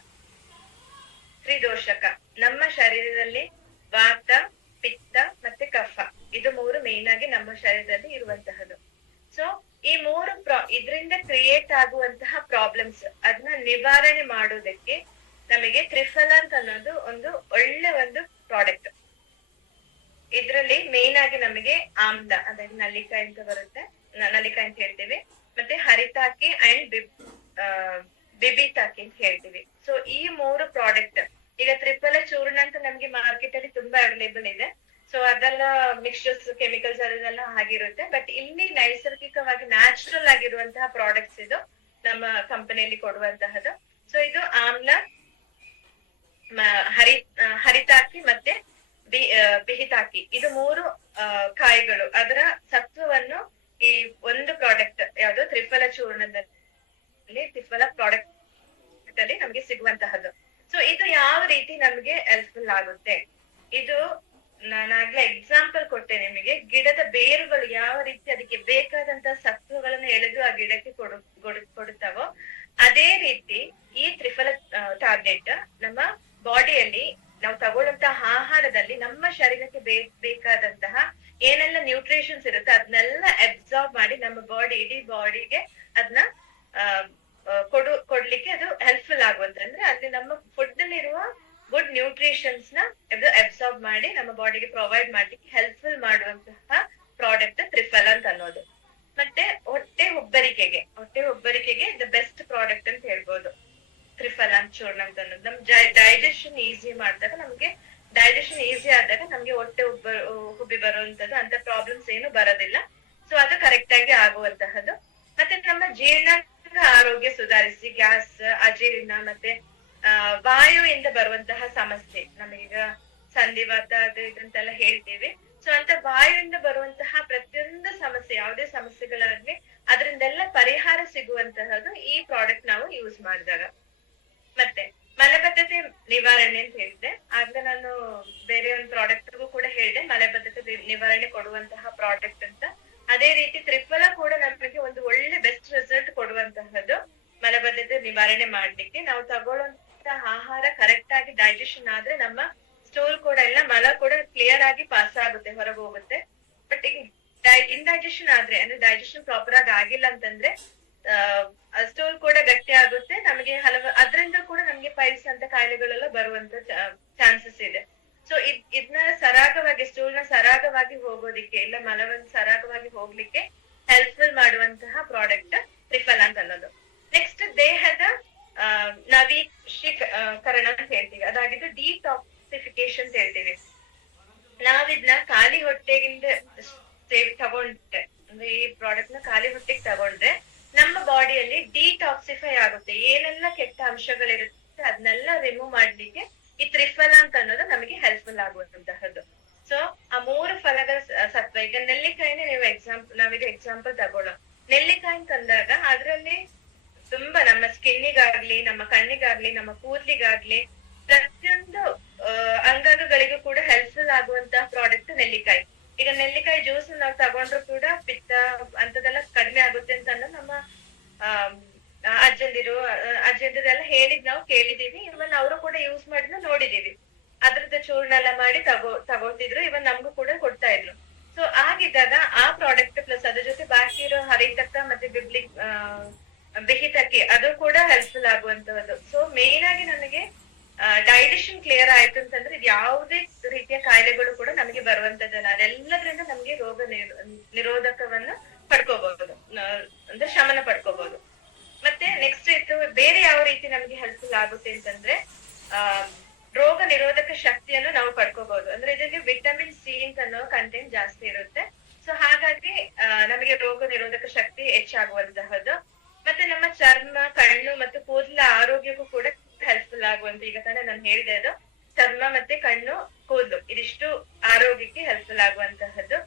ತ್ರಿದೋಷಕ, ನಮ್ಮ ಶರೀರದಲ್ಲಿ ವಾತ, ಪಿತ್ತ ಮತ್ತೆ ಕಫ, ಇದು ಮೂರು ಮೇನ್ ಆಗಿ ನಮ್ಮ ಶರೀರದಲ್ಲಿ ಇರುವಂತಹದ್ದು. ಸೊ ಈ ಮೂರು ಇದರಿಂದ ಕ್ರಿಯೇಟ್ ಆಗುವಂತಹ ಪ್ರಾಬ್ಲಮ್ಸ್ ಅದನ್ನ ನಿವಾರಣೆ ಮಾಡುವುದಕ್ಕೆ ನಮಗೆ ತ್ರಿಫಲ ಅಂತ ಅನ್ನೋದು ಒಂದು ಒಳ್ಳೆ ಒಂದು ಪ್ರಾಡಕ್ಟ್. ಇದ್ರಲ್ಲಿ ಮೇನ್ ಆಗಿ ನಮಗೆ ಆಮ್ಲ, ಅದಾಗಿ ನಲ್ಲಿಕಾಯಿ ಅಂತ ಬರುತ್ತೆ, ನಲ್ಲಿಕಾಯಿ ಅಂತ ಹೇಳ್ತೀವಿ, ಮತ್ತೆ ಹರಿತಾಕಿ ಅಂಡ್ ಬಿಬಿತಾಕಿ ಅಂತ ಹೇಳ್ತೀವಿ. ಸೊ ಈ ಮೂರು ಪ್ರಾಡಕ್ಟ್, ಈಗ ತ್ರಿಫಲ ಚೂರ್ಣ ಅಂತ ನಮ್ಗೆ ಮಾರ್ಕೆಟ್ ಅಲ್ಲಿ ತುಂಬಾ ಅವೈಲೇಬಲ್ ಇದೆ. ಸೊ ಅದೆಲ್ಲ ಮಿಕ್ಸ್ಚರ್ಸ್, ಕೆಮಿಕಲ್ಸ್ ಅದೆಲ್ಲ ಆಗಿರುತ್ತೆ. ಬಟ್ ಇಲ್ಲಿ ನೈಸರ್ಗಿಕವಾಗಿ ನ್ಯಾಚುರಲ್ ಆಗಿರುವಂತಹ ಪ್ರಾಡಕ್ಟ್ಸ್ ಇದು ನಮ್ಮ ಕಂಪನಿಯಲ್ಲಿ ಕೊಡುವಂತಹದ್ದು. ಸೊ ಇದು ಆಮ್ಲ, ಹರಿತಾಕಿ ಮತ್ತೆ ಬಿಹಿತಾಕಿ, ಇದು ಮೂರು ಕಾಯಿಗಳು ಅದರ ಸತ್ವವನ್ನು ಈ ಒಂದು ಪ್ರಾಡಕ್ಟ್ ಯಾವುದು ತ್ರಿಫಲ ಚೂರ್ಣದಲ್ಲಿ, ತ್ರಿಫಲ ಪ್ರಾಡಕ್ಟ್ ಅಲ್ಲಿ ನಮ್ಗೆ ಸಿಗುವಂತಹದ್ದು. ಸೊ ಇದು ಯಾವ ರೀತಿ ನಮ್ಗೆ ಹೆಲ್ಪ್ಫುಲ್ ಆಗುತ್ತೆ, ಇದು ನಾನಾಗ್ಲೇ ಎಕ್ಸಾಂಪಲ್ ಕೊಟ್ಟೆ ನಿಮಗೆ. ಗಿಡದ ಬೇರುಗಳು ಯಾವ ರೀತಿ ಅದಕ್ಕೆ ಬೇಕಾದಂತ ಸತ್ವಗಳನ್ನ ಎಳೆದು ಆ ಗಿಡಕ್ಕೆ ಕೊಡುತ್ತಾವೋ, ಅದೇ ರೀತಿ ಈ ತ್ರಿಫಲ ಟ್ಯಾಬ್ಲೆಟ್ ನಮ್ಮ ಬಾಡಿಯಲ್ಲಿ ನಾವು ತಗೊಳ್ಳುವಂತಹ ಆಹಾರದಲ್ಲಿ ನಮ್ಮ ಶರೀರಕ್ಕೆ ಬೇಕಾದಂತಹ ಏನೆಲ್ಲ ನ್ಯೂಟ್ರಿಷನ್ಸ್ ಇರುತ್ತೆ ಅದನ್ನೆಲ್ಲ ಅಬ್ಸಾರ್ಬ್ ಮಾಡಿ ನಮ್ಮ ಬಾಡಿ, ಇಡೀ ಬಾಡಿಗೆ ಅದನ್ನ ಕೊಡ್ಲಿಕ್ಕೆ ಅದು ಹೆಲ್ಪ್ಫುಲ್ ಆಗುವಂತ, ಅಂದ್ರೆ ಅಲ್ಲಿ ನಮ್ಮ ಫುಡ್ ಅಲ್ಲಿರುವ ಗುಡ್ ನ್ಯೂಟ್ರಿಷನ್ಸ್ ನ ಅಬ್ಸಾರ್ಬ್ ಮಾಡಿ ನಮ್ಮ ಬಾಡಿಗೆ ಪ್ರೊವೈಡ್ ಮಾಡ್ಲಿಕ್ಕೆ ಹೆಲ್ಪ್ಫುಲ್ ಮಾಡುವಂತಹ ಪ್ರಾಡಕ್ಟ್ ತ್ರಿಫಲ ಅಂತ ಅನ್ನೋದು. ಮತ್ತೆ ಹೊಟ್ಟೆ ಹುಬ್ಬರಿಕೆಗೆ ದ ಬೆಸ್ಟ್ ಪ್ರಾಡಕ್ಟ್ ಅಂತ ಹೇಳ್ಬೋದು ತ್ರಿಫಲ ಚೂರ್ಣ ಅಂತ ಅನ್ನೋದು. ನಮ್ ಡೈಜೆಷನ್ ಈಸಿ ಮಾಡಿದಾಗ, ನಮ್ಗೆ ಡೈಜೆಷನ್ ಈಸಿ ಆದಾಗ ನಮ್ಗೆ ಹೊಟ್ಟೆ ಹುಬ್ಬಿ ಬರುವಂತದ್ದು ಅಂತ ಪ್ರಾಬ್ಲಮ್ಸ್ ಏನು ಬರೋದಿಲ್ಲ. ಸೊ ಅದು ಕರೆಕ್ಟ್ ಆಗಿ ಆಗುವಂತಹದ್ದು. ಮತ್ತೆ ನಮ್ಮ ಜೀರ್ಣಾಂಗ ಆರೋಗ್ಯ ಸುಧಾರಿಸಿ, ಗ್ಯಾಸ್, ಅಜೀರ್ಣ ಮತ್ತೆ ವಾಯುವಿಂದ ಬರುವಂತಹ ಸಮಸ್ಯೆ, ನಮಗೀಗ ಸಂಧಿವಾತ ಅದು ಇದಂತೆಲ್ಲ ಹೇಳ್ತೀವಿ. ಸೊ ಅಂತ ವಾಯುವಿಂದ ಬರುವಂತಹ ಪ್ರತಿಯೊಂದು ಸಮಸ್ಯೆ, ಯಾವುದೇ ಸಮಸ್ಯೆಗಳಾಗ್ಲಿ ಅದರಿಂದೆಲ್ಲ ಪರಿಹಾರ ಸಿಗುವಂತಹದ್ದು ಈ ಪ್ರಾಡಕ್ಟ್ ನಾವು ಯೂಸ್ ಮಾಡಿದಾಗ. ಮತ್ತೆ ಮಲಬದ್ಧತೆ ನಿವಾರಣೆ ಅಂತ ಹೇಳಿದ್ದೆ, ಆಗ ನಾನು ಬೇರೆ ಒಂದು ಪ್ರಾಡಕ್ಟ್ಗೂ ಕೂಡ ಹೇಳಿದೆ ಮಲಬದ್ಧತೆ ನಿವಾರಣೆ ಕೊಡುವಂತಹ ಪ್ರಾಡಕ್ಟ್ ಅಂತ. ಅದೇ ರೀತಿ ತ್ರಿಫಲ ಕೂಡ ನಮಗೆ ಒಂದು ಒಳ್ಳೆ ಬೆಸ್ಟ್ ರಿಸಲ್ಟ್ ಕೊಡುವಂತಹದ್ದು ಮಲಬದ್ಧತೆ ನಿವಾರಣೆ ಮಾಡ್ಲಿಕ್ಕೆ. ನಾವು ತಗೊಳ್ಳುವಂತಹ ಆಹಾರ ಕರೆಕ್ಟ್ ಆಗಿ ಡೈಜೆಷನ್ ಆದ್ರೆ ನಮ್ಮ ಸ್ಟೂಲ್ ಕೂಡ ಎಲ್ಲ ಮಲ ಕೂಡ ಕ್ಲಿಯರ್ ಆಗಿ ಪಾಸ್ ಆಗುತ್ತೆ, ಹೊರಗೆ ಹೋಗುತ್ತೆ. ಬಟ್ ಈಗ ಇಂಡೈಜೆಷನ್ ಆದ್ರೆ, ಅಂದ್ರೆ ಡೈಜೆಷನ್ ಪ್ರಾಪರ್ ಆಗಿ ಆಗಿಲ್ಲ ಅಂತಂದ್ರೆ ಸ್ಟೂಲ್ ಕೂಡ ಗಟ್ಟಿ ಆಗುತ್ತೆ, ನಮಗೆ ಅದರಿಂದ ಕೂಡ ನಮ್ಗೆ ಪೈಲ್ಸ್ ಅಂತ ಕಾಯಿಲೆಗಳೆಲ್ಲ ಬರುವಂತ ಚಾನ್ಸಸ್ ಇದೆ. ಸೊ ಇದನ್ನ ಸರಾಗವಾಗಿ, ಸ್ಟೂಲ್ ನ ಸರಾಗವಾಗಿ ಹೋಗೋದಿಕ್ಕೆ, ಇಲ್ಲ ಮಲವನ್ನು ಸರಾಗವಾಗಿ ಹೋಗ್ಲಿಕ್ಕೆ ಹೆಲ್ಪ್ಫುಲ್ ಮಾಡುವಂತಹ ಪ್ರಾಡಕ್ಟ್ ತ್ರಿಫಲ ಅಂತ ಅನ್ನೋದು. ನೆಕ್ಸ್ಟ್ ದೇಹದ ನವೀಕರಣ ಅಂತ ಹೇಳ್ತೀವಿ, ಅದಾಗಿದ್ದು ಡಿಟಾಕ್ಸಿಫಿಕೇಶನ್ ಅಂತ ಹೇಳ್ತೀವಿ. ನಾವಿದ್ನ ಖಾಲಿ ಹೊಟ್ಟೆಗಿಂದ ತಗೊಂಡ್ರೆ, ಅಂದ್ರೆ ಈ ಪ್ರಾಡಕ್ಟ್ ನ ಖಾಲಿ ಹೊಟ್ಟೆಗೆ ತಗೊಂಡ್ರೆ ನಮ್ಮ ಬಾಡಿಯಲ್ಲಿ ಡಿಟಾಕ್ಸಿಫೈ ಆಗುತ್ತೆ. ಏನೆಲ್ಲ ಕೆಟ್ಟ ಅಂಶಗಳಿರುತ್ತೆ ಅದನ್ನೆಲ್ಲ ರಿಮೂವ್ ಮಾಡ್ಲಿಕ್ಕೆ ಈ ತ್ರಿಫಲ ಅಂತ ಅನ್ನೋದು ನಮಗೆ ಹೆಲ್ಪ್ಫುಲ್ ಆಗುವಂತಹದ್ದು. ಸೊ ಆ ಮೂರು ಫಲಗಳ ಸತ್ವ, ಈಗ ನೆಲ್ಲಿಕಾಯಿನೇ ನಾವೀಗ ಎಕ್ಸಾಂಪಲ್ ತಗೊಳ್ಳೋ. ನೆಲ್ಲಿಕಾಯಿ ಅಂತಂದಾಗ ಅದರಲ್ಲಿ ತುಂಬಾ ನಮ್ಮ ಸ್ಕಿನ್ನಿಗಾಗ್ಲಿ, ನಮ್ಮ ಕಣ್ಣಿಗಾಗ್ಲಿ, ನಮ್ಮ ಕೂದ್ಲಿಗಾಗ್ಲಿ, ಪ್ರತಿಯೊಂದು ಅಂಗಾಂಗಗಳಿಗೂ ಕೂಡ ಹೆಲ್ಪ್ಫುಲ್ ಆಗುವಂತಹ ಪ್ರಾಡಕ್ಟ್ ನೆಲ್ಲಿಕಾಯಿ. ಈಗ ನೆಲ್ಲಿಕಾಯಿ ಜ್ಯೂಸ್ ನಾವು ತಗೊಂಡ್ರು ಕೂಡ ಪಿತ್ತ ಅಂತದೆಲ್ಲ ಕಡಿಮೆ ಆಗುತ್ತೆ ಅಂತ ಅನ್ನೋದು ನಮ್ಮ ಅಜ್ಜಂದಿರೆಲ್ಲ ಹೇಳಿದ್ ನಾವು ಕೇಳಿದೀವಿ. ಇವನ್ ಅವರು ಕೂಡ ಯೂಸ್ ಮಾಡಿದ್ ನೋಡಿದೀವಿ. ಅದ್ರದ್ದು ಚೂರ್ಣ ಎಲ್ಲ ಮಾಡಿ ತಗೋತಿದ್ರು, ಇವನ್ ನಮ್ಗೂ ಕೂಡ ಕೊಡ್ತಾ ಇದ್ರು. ಸೊ ಆಗಿದ್ದಾಗ ಆ ಪ್ರಾಡಕ್ಟ್ ಪ್ಲಸ್ ಅದ್ರ ಜೊತೆ ಬಾಕಿ ಇರೋ ಹರಿತಕ್ಕ ಮತ್ತೆ ಬಿಹಿತಕ್ಕಿ ಅದು ಕೂಡ ಹೆಲ್ಪ್ಫುಲ್ ಆಗುವಂತದ್ದು. ಸೊ ಮೇನ್ ಆಗಿ ನನಗೆ ಡೈಜೆಷನ್ ಕ್ಲಿಯರ್ ಆಯ್ತು ಅಂತಂದ್ರೆ ಇದು ಯಾವುದೇ ರೀತಿಯ ಕಾಯಿಲೆಗಳು ಕೂಡ ನಮಗೆ ಬರುವಂತದ್ದಲ್ಲ, ಅದೆಲ್ಲದ್ರಿಂದ ನಮ್ಗೆ ರೋಗ ನಿರೋಧಕವನ್ನ ಪಡ್ಕೋಬಹುದು, ಅಂದ್ರೆ ಶಮನ ಪಡ್ಕೋಬಹುದು. ಮತ್ತೆ ನೆಕ್ಸ್ಟ್ ಇದು ಬೇರೆ ಯಾವ ರೀತಿ ನಮ್ಗೆ ಹೆಲ್ಪ್ಫುಲ್ ಆಗುತ್ತೆ ಅಂತಂದ್ರೆ ರೋಗ ನಿರೋಧಕ ಶಕ್ತಿಯನ್ನು ನಾವು ಪಡ್ಕೋಬಹುದು. ಅಂದ್ರೆ ಇದರಲ್ಲಿ ವಿಟಮಿನ್ ಸಿ ಅನ್ನೋ ಕಂಟೆಂಟ್ ಜಾಸ್ತಿ ಇರುತ್ತೆ. ಸೊ ಹಾಗಾಗಿ ನಮಗೆ ರೋಗ ನಿರೋಧಕ ಶಕ್ತಿ ಹೆಚ್ಚಾಗುವಂತಹದ್ದು. ಮತ್ತೆ ನಮ್ಮ ಚರ್ಮ, ಕಣ್ಣು ಮತ್ತು ಕೂದಲ ಆರೋಗ್ಯಕ್ಕೂ ಕೂಡ ಹೆಲ್ಪ್ಫುಲ್ ಆಗುವಂತ, ಈಗ ತಾನೇ ನಾನು ಹೇಳಿದೆ ಅದು ಚರ್ಮ ಮತ್ತೆ ಕಣ್ಣು, ಕೂದಲು ಇದಿಷ್ಟು ಆರೋಗ್ಯಕ್ಕೆ ಹೆಲ್ಪ್ಫುಲ್ ಆಗುವಂತಹದ್ದು.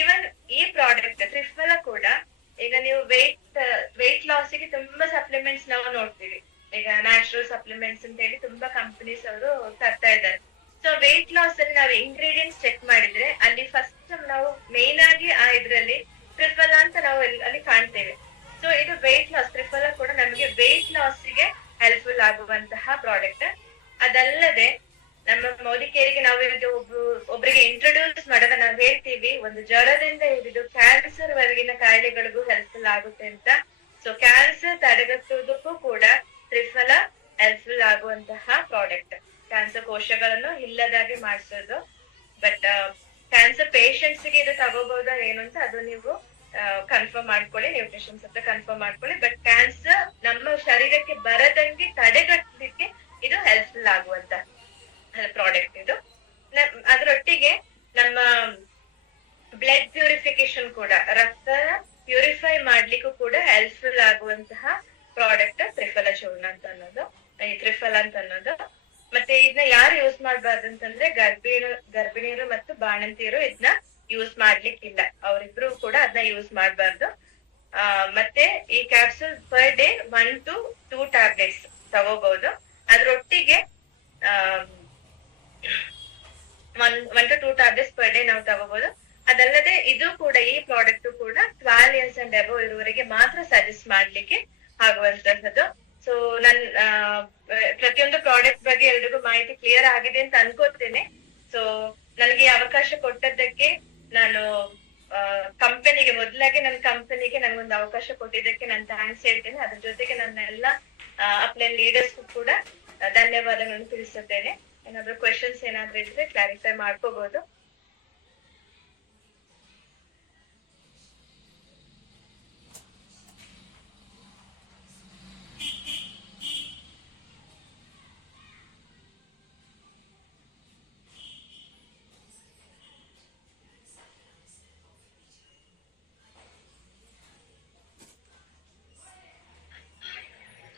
ಇವನ್ ಈ ಪ್ರಾಡಕ್ಟ್ ತ್ರಿಫಲ ಕೂಡ, ಈಗ ನೀವು ವೆಯ್ಟ್ ಲಾಸ್ ಗೆ ತುಂಬಾ ಸಪ್ಲಿಮೆಂಟ್ಸ್ ನಾವು ನೋಡ್ತೀವಿ. ಈಗ ನ್ಯಾಚುರಲ್ ಸಪ್ಲಿಮೆಂಟ್ಸ್ ಅಂತ ಹೇಳಿ ತುಂಬಾ ಕಂಪನೀಸ್ ಅವರು ತರ್ತಾ ಇದ್ದಾರೆ. ಸೊ ವೆಯ್ಟ್ ಲಾಸ್ ಅಲ್ಲಿ ನಾವು ಇಂಗ್ರೀಡಿಯೆಂಟ್ಸ್ ಚೆಕ್ ಮಾಡಿದ್ರೆ ಅಲ್ಲಿ ಫಸ್ಟ್ ನಾವು ಮೇನ್ ಆಗಿ ಇದ್ರಲ್ಲಿ ತ್ರಿಫಲ ಅಂತ ನಾವು ಅಲ್ಲಿ ಕಾಣ್ತೇವೆ. ಸೊ ಇದು ವೆಯ್ಟ್ ಲಾಸ್, ತ್ರಿಫಲ ಕೂಡ ನಮಗೆ ವೆಯ್ಟ್ ಲಾಸ್ ಗೆ ಹೆಲ್ಪ್ಫುಲ್ ಆಗುವ ಅವರಿಗೆ ಒಬ್ಬರಿಗೆ ಇಂಟ್ರೊಡ್ಯೂಸ್ ಮಾಡಿದ್ರೆ ನಾವ್ ಹೇಳ್ತೀವಿ ಒಂದು ಜ್ವರದಿಂದ ಹಿಡಿದು ಕ್ಯಾನ್ಸರ್ ವರೆಗಿನ ಕಾಯಿಲೆಗಳಿಗೂ ಹೆಲ್ಪ್ಫುಲ್ ಆಗುತ್ತೆ ಅಂತ. ಸೊ ಕ್ಯಾನ್ಸರ್ ತಡೆಗಟ್ಟುವುದಕ್ಕೂ ಕೂಡ ತ್ರಿಫಲ ಹೆಲ್ಪ್ಫುಲ್ ಆಗುವಂತಹ ಪ್ರಾಡಕ್ಟ್. ಕ್ಯಾನ್ಸರ್ ಕೋಶಗಳನ್ನು ಇಲ್ಲದಾಗಿ ಮಾಡಿಸೋದು. ಬಟ್ ಕ್ಯಾನ್ಸರ್ ಪೇಷಂಟ್ಸ್ ಗೆ ಇದು ತಗೋಬಹುದಾ ಏನು ಅಂತ ಅದು ನೀವು ಕನ್ಫರ್ಮ್ ಮಾಡ್ಕೊಳ್ಳಿ, ನ್ಯೂಟ್ರಿಷನ್ಸ್ ಹತ್ರ ಕನ್ಫರ್ಮ್ ಮಾಡ್ಕೊಳ್ಳಿ. ಬಟ್ ಕ್ಯಾನ್ಸರ್ ನಮ್ಮ ಶರೀರಕ್ಕೆ ಬರದಂಗೆ ತಡೆಗಟ್ಟಲಿಕ್ಕೆ ಇದು ಹೆಲ್ಪ್ಫುಲ್ ಆಗುವಂತ ಪ್ರಾಡಕ್ಟ್ ಇದು. ಅದರೊಟ್ಟಿಗೆ ನಮ್ಮ ಬ್ಲಡ್ ಪ್ಯೂರಿಫಿಕೇಶನ್ ಕೂಡ, ರಕ್ತ ಪ್ಯೂರಿಫೈ ಮಾಡ್ಲಿಕ್ಕೂ ಕೂಡ ಹೆಲ್ಪ್ಫುಲ್ ಆಗುವಂತಹ ಪ್ರಾಡಕ್ಟ್ ತ್ರಿಫಲ ಚೂರ್ಣ ಅಂತ ಅನ್ನೋದು, ಈ ತ್ರಿಫಲ ಅಂತ ಅನ್ನೋದು. ಮತ್ತೆ ಇದನ್ನ ಯಾರು ಯೂಸ್ ಮಾಡ್ಬಾರ್ದು ಅಂತಂದ್ರೆ ಗರ್ಭಿಣಿಯರು ಮತ್ತು ಬಾಣಂತಿಯರು ಇದನ್ನ ಯೂಸ್ ಮಾಡ್ಲಿಕ್ಕಿಲ್ಲ. ಅವರಿಬ್ರು ಕೂಡ ಅದನ್ನ ಯೂಸ್ ಮಾಡ್ಬಾರ್ದು. ಮತ್ತೆ ಈ capsule per day 1 to 2 tablets ತಗೋಬಹುದು. ಅದ್ರೊಟ್ಟಿಗೆ 1 to 2 ಟ್ಯಾಬ್ಲೆಟ್ಸ್ ಪರ್ ಡೇ ನಾವು ತಗೋಬಹುದು. ಅದಲ್ಲದೆ ಇದು ಕೂಡ, ಈ ಪ್ರಾಡಕ್ಟ್ ಕೂಡ 12 years and above ಇರುವವರೆಗೆ ಮಾತ್ರ ಸಜೆಸ್ಟ್ ಮಾಡ್ಲಿಕ್ಕೆ ಆಗುವಂತಹದ್ದು. ಸೊ ನನ್ ಪ್ರತಿಯೊಂದು ಪ್ರಾಡಕ್ಟ್ ಬಗ್ಗೆ ಎಲ್ರಿಗೂ ಮಾಹಿತಿ ಕ್ಲಿಯರ್ ಆಗಿದೆ ಅಂತ ಅನ್ಕೋತೇನೆ. ಸೊ ನನಗೆ ಅವಕಾಶ ಕೊಟ್ಟದ್ದಕ್ಕೆ ನಾನು ಕಂಪನಿಗೆ, ಮೊದಲಾಗಿ ನನ್ನ ಕಂಪನಿಗೆ ನಂಗೊಂದು ಅವಕಾಶ ಕೊಟ್ಟಿದ್ದಕ್ಕೆ ನಾನು ಥ್ಯಾಂಕ್ಸ್ ಹೇಳ್ತೇನೆ. ಅದ್ರ ಜೊತೆಗೆ ನನ್ನ ಎಲ್ಲ ಅಪ್ಲೈನ್ ಲೀಡರ್ಸ್ ಕೂಡ ಧನ್ಯವಾದಗಳನ್ನು ತಿಳಿಸುತ್ತೇನೆ. ಏನಾದ್ರು ಕ್ವೆಶನ್ಸ್ ಏನಾದ್ರು ಇದ್ರೆ ಕ್ಲಾರಿಫೈ ಮಾಡ್ಕೋಬಹುದು.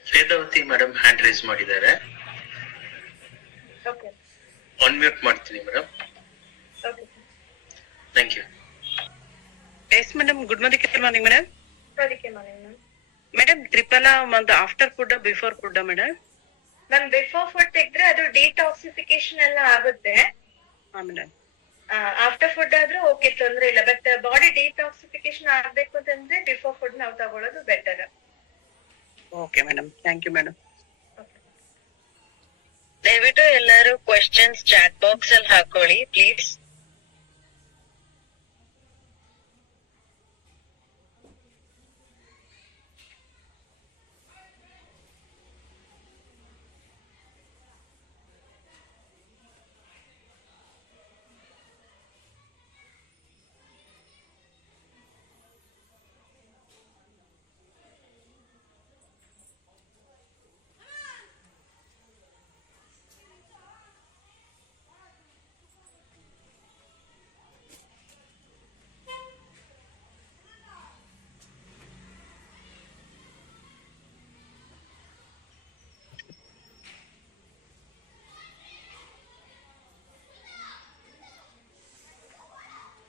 ವೇದಾವತಿ ಮೇಡಮ್ ಹ್ಯಾಂಡ್ ರೈಸ್ ಮಾಡಿದ್ದಾರೆ. ಅನ್ಮ್ಯೂಟ್ ಮಾಡ್ತೀನಿ madam. Thank you. Yes madam, good morning madam. Madam ತ್ರಿಫಲ ಒಂದು after food before food madam? Ma'am before food ತೆಗೆದ್ರೆ ಅದು ಡಿಟಾಕ್ಸಿಫಿಕೇಶನ್ ಎಲ್ಲ ಆಗುತ್ತೆ. ಹಾ ಮೇಡಮ್. ಆಫ್ಟರ್ ಫುಡ್ ಆದ್ರೂ ಓಕೆ, ತೊಂದ್ರೆ ಇಲ್ಲ. ಬಟ್ ಬಾಡಿ ಡಿಟಾಕ್ಸಿಫಿಕೇಶನ್ ಆಗ್ಬೇಕು ಅಂತಂದ್ರೆ ಬಿಫೋರ್ ಫುಡ್ ನಾವು ತಗೊಳ್ಳೋದು better. Okay madam, thank you madam. ದಯವಿಟ್ಟು ಎಲ್ಲರೂ ಕ್ವೆಶ್ಚನ್ಸ್ ಚಾಟ್ ಬಾಕ್ಸ್ ಅಲ್ಲಿ ಹಾಕೊಳ್ಳಿ ಪ್ಲೀಸ್.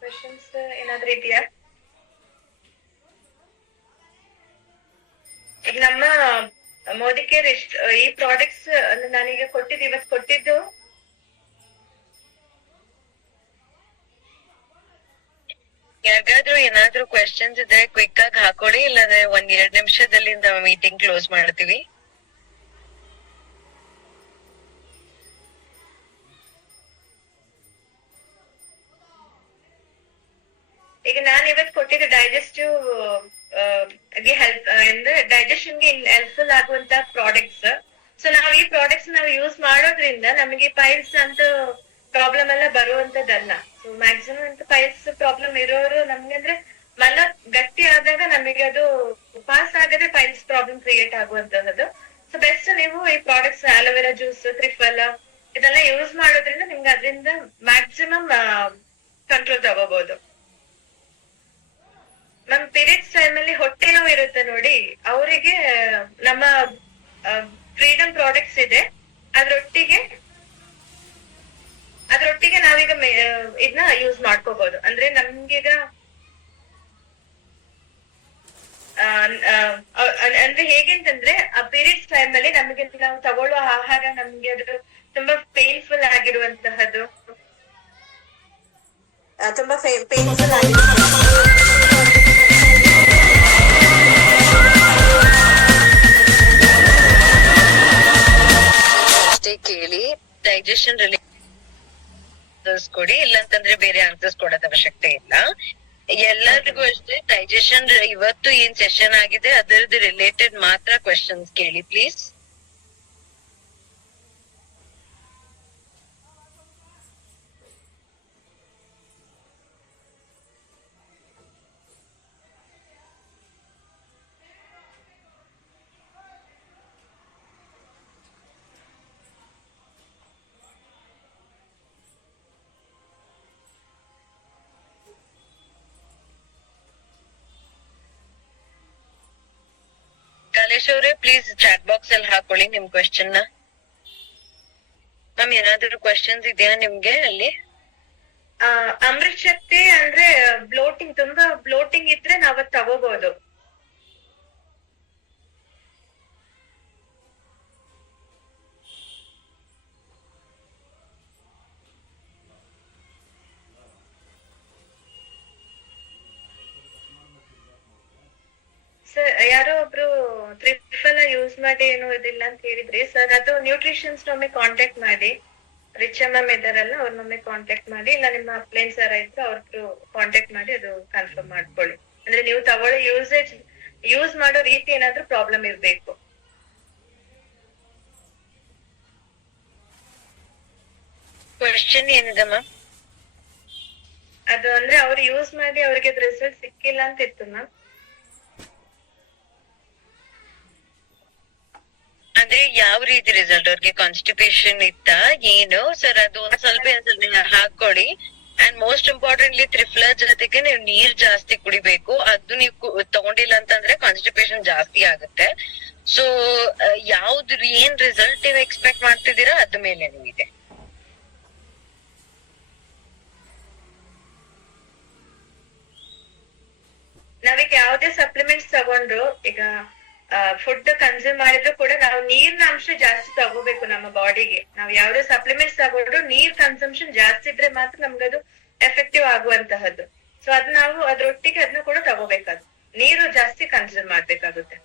ಕ್ವೆಶನ್ಸ್ ಏನಾದ್ರೂ ಇದೆಯಾ? ಈಗ ನಮ್ಮ ಮೋದಿ ಕೇರ್ ಈ ಪ್ರಾಡಕ್ಟ್ಸ್ ನಾನೀಗ ಇವತ್ತು ಕೊಟ್ಟಿದ್ದು ಯಾರಿಗಾದ್ರೂ ಏನಾದ್ರೂ ಕ್ವೆಶನ್ಸ್ ಇದ್ರೆ ಕ್ವಿಕ್ ಆಗಿ ಹಾಕೊಳ್ಳಿ, ಇಲ್ಲದ್ರೆ 1-2 ನಿಮಿಷದಲ್ಲಿ ಮೀಟಿಂಗ್ ಕ್ಲೋಸ್ ಮಾಡ್ತೀವಿ. ಈಗ ನಾನು ಇವತ್ತು ಕೊಟ್ಟಿದ್ದು ಡೈಜೆಸ್ಟಿವ್ ಗೆ ಹೆಲ್ಪ್ ಅಂದ್ರೆ ಡೈಜೆಷನ್ ಗೆ ಹೆಲ್ಪ್ಫುಲ್ ಆಗುವಂತ ಪ್ರಾಡಕ್ಟ್ಸ್. ಸೊ ನಾವು ಈ ಪ್ರಾಡಕ್ಟ್ಸ್ ನಾವು ಯೂಸ್ ಮಾಡೋದ್ರಿಂದ ನಮಗೆ ಪೈಲ್ಸ್ ಅಂತ ಪ್ರಾಬ್ಲಮ್ ಎಲ್ಲ ಬರುವಂತದ್ದಲ್ಲ. ಸೊ ಮ್ಯಾಕ್ಸಿಮಮ್ ಪೈಲ್ಸ್ ಪ್ರಾಬ್ಲಮ್ ಇರೋರು ನಮ್ಗೆ ಅಂದ್ರೆ ಮಲ ಗಟ್ಟಿ ಆದಾಗ ನಮಗೆ ಅದು ಪಾಸ್ ಆಗದೆ ಪೈಲ್ಸ್ ಪ್ರಾಬ್ಲಮ್ ಕ್ರಿಯೇಟ್ ಆಗುವಂತದ್ದು. ಸೊ ಬೆಸ್ಟ್ ನೀವು ಈ ಪ್ರಾಡಕ್ಟ್ಸ್ ಆಲೋವೆರಾ ಜ್ಯೂಸ್, ತ್ರಿಫಲ ಇದೆಲ್ಲ ಯೂಸ್ ಮಾಡೋದ್ರಿಂದ ನಿಮ್ಗೆ ಅದರಿಂದ ಮ್ಯಾಕ್ಸಿಮಮ್ ಕಂಟ್ರೋಲ್ ತಗೋಬಹುದು. ನಮ್ ಪೀರಿಯಡ್ಸ್ ಟೈಮ್ ಅಲ್ಲಿ ಹೊಟ್ಟೆ ನೋವು ಇರುತ್ತೆ ನೋಡಿ, ಅವರಿಗೆ ನಮ್ಮ ಫ್ರೀಡಮ್ ಪ್ರಾಡಕ್ಟ್ಸ್ ಇದೆ. ಅದ್ರೊಟ್ಟಿಗೆ ನಾವೀಗ ಇದನ್ನ ಯೂಸ್ ಮಾಡ್ಕೋಬಹುದು. ಅಂದ್ರೆ ನಮ್ಗೀಗ ಅಂದ್ರೆ ಹೇಗೆ ಅಂತಂದ್ರೆ ಆ ಪೀರಿಯಡ್ಸ್ ಟೈಮ್ ಅಲ್ಲಿ ನಮ್ಗೆ ನಾವು ತಗೊಳ್ಳೋ ಆಹಾರ ನಮ್ಗೆ ಅದು ತುಂಬಾ ಪೇನ್ಫುಲ್ ಆಗಿರುವಂತಹದ್ದು, ತುಂಬಾ ಪೇನ್ಫುಲ್ ಕೇಳಿ ಡೈಜೆಷನ್ ಆನ್ಸರ್ಸ್ ಕೊಡಿ, ಇಲ್ಲಾಂತಂದ್ರೆ ಬೇರೆ ಆನ್ಸರ್ಸ್ ಕೊಡೋದ್ ಅವಶ್ಯಕತೆ ಇಲ್ಲ. ಎಲ್ಲರಿಗೂ ಅಷ್ಟೇ ಡೈಜೆಷನ್ ಇವತ್ತು ಏನ್ ಸೆಷನ್ ಆಗಿದೆ ಅದರದ್ದು ರಿಲೇಟೆಡ್ ಮಾತ್ರ ಕ್ವೆಶನ್ಸ್ ಕೇಳಿ ಪ್ಲೀಸ್. ಕಲೇಶ್ ಅವ್ರೆ ಪ್ಲೀಸ್ ಚಾಟ್ ಬಾಕ್ಸ್ ಅಲ್ಲಿ ಹಾಕೊಳ್ಳಿ ನಿಮ್ ಕ್ವೆಶ್ಚನ್ ನ. ಮ್ಯಾಮ್ ಏನಾದ್ರು ಕ್ವೆಶನ್ಸ್ ಇದೆಯಾ ನಿಮ್ಗೆ ಅಲ್ಲಿ? ಅಮೃತ ಶಕ್ತಿ ಅಂದ್ರೆ ಬ್ಲೋಟಿಂಗ್, ತುಂಬಾ ಬ್ಲೋಟಿಂಗ್ ಇದ್ರೆ ನಾವ್ ಅದ್ ತಗೋಬಹುದು. ಸರ್ ಯಾರೋ ಒಬ್ರು ತ್ರಿಫಲ ಯೂಸ್ ಮಾಡಿ ಏನೋ ಇದಿಲ್ಲ ಅಂತ ಹೇಳಿದ್ರಿ ಸರ್. ಅದು ನ್ಯೂಟ್ರಿಷನ್ಸ್ ನೊಮ್ಮೆ ಕಾಂಟ್ಯಾಕ್ಟ್ ಮಾಡಿ, ರಿಚಮ್ಮ ಇದಾರಲ್ಲ ಅವ್ರನ್ನೊಮ್ಮೆ ಕಾಂಟ್ಯಾಕ್ಟ್ ಮಾಡಿ, ಇಲ್ಲ ನಿಮ್ಮ ಅಪ್ಲೈನ್ ಸರ್ ಇದ್ರು ಅವ್ರದ್ದು ಕಾಂಟ್ಯಾಕ್ಟ್ ಮಾಡಿ ಅದು ಕನ್ಫರ್ಮ್ ಮಾಡ್ಕೊಳ್ಳಿ. ಅಂದ್ರೆ ನೀವು ತಗೊಳ್ಳೋ ಯೂಸ್ ಮಾಡೋ ರೀತಿ ಏನಾದ್ರೂ ಪ್ರಾಬ್ಲಮ್ ಇರ್ಬೇಕು. ಕ್ವೆಶ್ಚನ್ ಏನಿದೆ ಮ್ಯಾಮ್? ಅದು ಅಂದ್ರೆ ಅವ್ರು ಯೂಸ್ ಮಾಡಿ ಅವ್ರಿಗೆ ರಿಸಲ್ಟ್ ಸಿಕ್ಕಿಲ್ಲ ಅಂತ ಇತ್ತು ಮ್ಯಾಮ್. ಅಂದ್ರೆ ಯಾವ ರೀತಿ ರಿಸಲ್ಟ್? ಅವ್ರಿಗೆ ಕಾನ್ಸ್ಟಿಪೇಷನ್ ಇತ್ತ ಏನು ಸರ್? ಅದು ಒಂದ್ ಸ್ವಲ್ಪ ಹಾಕೊಡಿ. ಅಂಡ್ ಮೋಸ್ಟ್ ಇಂಪಾರ್ಟೆಂಟ್ಲಿ ತ್ರಿಫ್ಲ ಜೊತೆಗೆ ನೀವು ನೀರ್ ಜಾಸ್ತಿ ಕುಡಿಬೇಕು. ಅದು ನೀವು ತಗೊಂಡಿಲ್ಲ ಅಂತಂದ್ರೆ ಕಾನ್ಸ್ಟಿಪೇಷನ್ ಜಾಸ್ತಿ ಆಗುತ್ತೆ. ಸೊ ಯಾವ್ದು ಏನ್ ರಿಸಲ್ಟ್ ನೀವು ಎಕ್ಸ್ಪೆಕ್ಟ್ ಮಾಡ್ತಿದ್ದೀರಾ ಅದ್ರ ಮೇಲೆ ನಿಮಗೆ. ನಾವೀಗ ಯಾವ್ದೇ ಸಪ್ಲಿಮೆಂಟ್ಸ್ ತಗೊಂಡ್ರು, ಈಗ ಫುಡ್ ಕನ್ಸ್ಯೂಮ್ ಮಾಡಿದ್ರು ಕೂಡ ನಾವು ನೀರಿನ ಅಂಶ ಜಾಸ್ತಿ ತಗೋಬೇಕು ನಮ್ಮ ಬಾಡಿಗೆ. ನಾವ್ ಯಾವ್ದೇ ಸಪ್ಲಿಮೆಂಟ್ಸ್ ತಗೊಂಡ್ರು ನೀರ್ ಕನ್ಸಂಪ್ಷನ್ ಜಾಸ್ತಿ ಇದ್ರೆ ಮಾತ್ರ ನಮ್ಗದು ಎಫೆಕ್ಟಿವ್ ಆಗುವಂತಹದ್ದು. ಸೊ ಅದ್ ನಾವು ಅದ್ರೊಟ್ಟಿಗೆ ಅದನ್ನ ಕೂಡ ತಗೋಬೇಕಾದ್ರು, ನೀರು ಜಾಸ್ತಿ ಕನ್ಸ್ಯೂಮ್ ಮಾಡ್ಬೇಕಾಗುತ್ತೆ.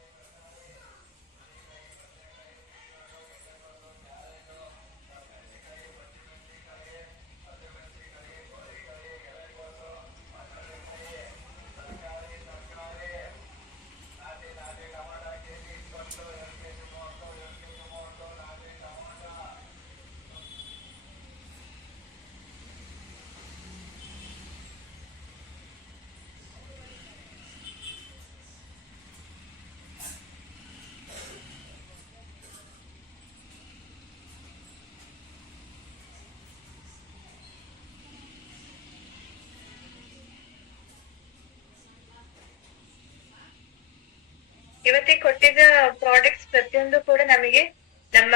ಇವತ್ತಿಗೆ ಕೊಟ್ಟಿದ್ದ ಪ್ರಾಡಕ್ಟ್ಸ್ ಪ್ರತಿಯೊಂದು ಕೂಡ ನಮಗೆ ನಮ್ಮ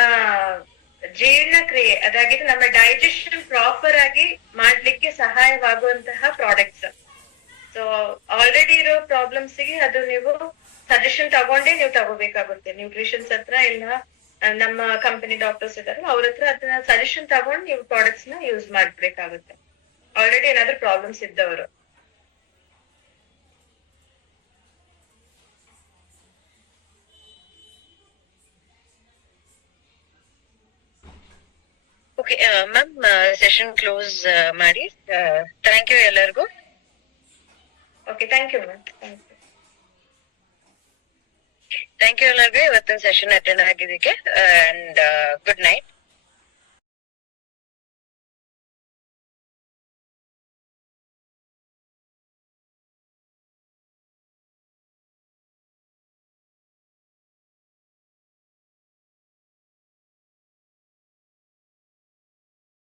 ಜೀರ್ಣ ಕ್ರಿಯೆ, ಅದಾಗಿದ್ದು ನಮ್ಮ ಡೈಜೆಷನ್ ಪ್ರಾಪರ್ ಆಗಿ ಮಾಡ್ಲಿಕ್ಕೆ ಸಹಾಯವಾಗುವಂತಹ ಪ್ರಾಡಕ್ಟ್ಸ್. ಸೊ ಆಲ್ರೆಡಿ ಇರೋ ಪ್ರಾಬ್ಲಮ್ಸ್ ಗೆ ಅದು ನೀವು ಸಜೆಷನ್ ತಗೊಂಡೇ ನೀವು ತಗೋಬೇಕಾಗುತ್ತೆ. ನ್ಯೂಟ್ರಿಷನ್ಸ್ ಹತ್ರ ಇಲ್ಲ ನಮ್ಮ ಕಂಪನಿ ಡಾಕ್ಟರ್ಸ್ ಇದಾರಲ್ಲ ಅವ್ರ ಹತ್ರ ಅದನ್ನ ಸಜೆಷನ್ ತಗೊಂಡು ನೀವು ಪ್ರಾಡಕ್ಟ್ಸ್ ನ ಯೂಸ್ ಮಾಡ್ಬೇಕಾಗುತ್ತೆ, ಆಲ್ರೆಡಿ ಏನಾದ್ರು ಪ್ರಾಬ್ಲಮ್ಸ್ ಇದ್ದವರು. ಓಕೆ ಮ್ಯಾಮ್, ಸೆಷನ್ ಕ್ಲೋಸ್ ಮಾಡಿ. ಥ್ಯಾಂಕ್ ಯು ಎಲ್ಲರಿಗೂ. Okay, thank you ma'am. Thank you ಎಲ್ಲರಿಗೂ ಇವತ್ತಿನ ಸೆಷನ್ ಅಟೆಂಡ್ ಆಗಿದ್ದಕ್ಕೆ. And good night.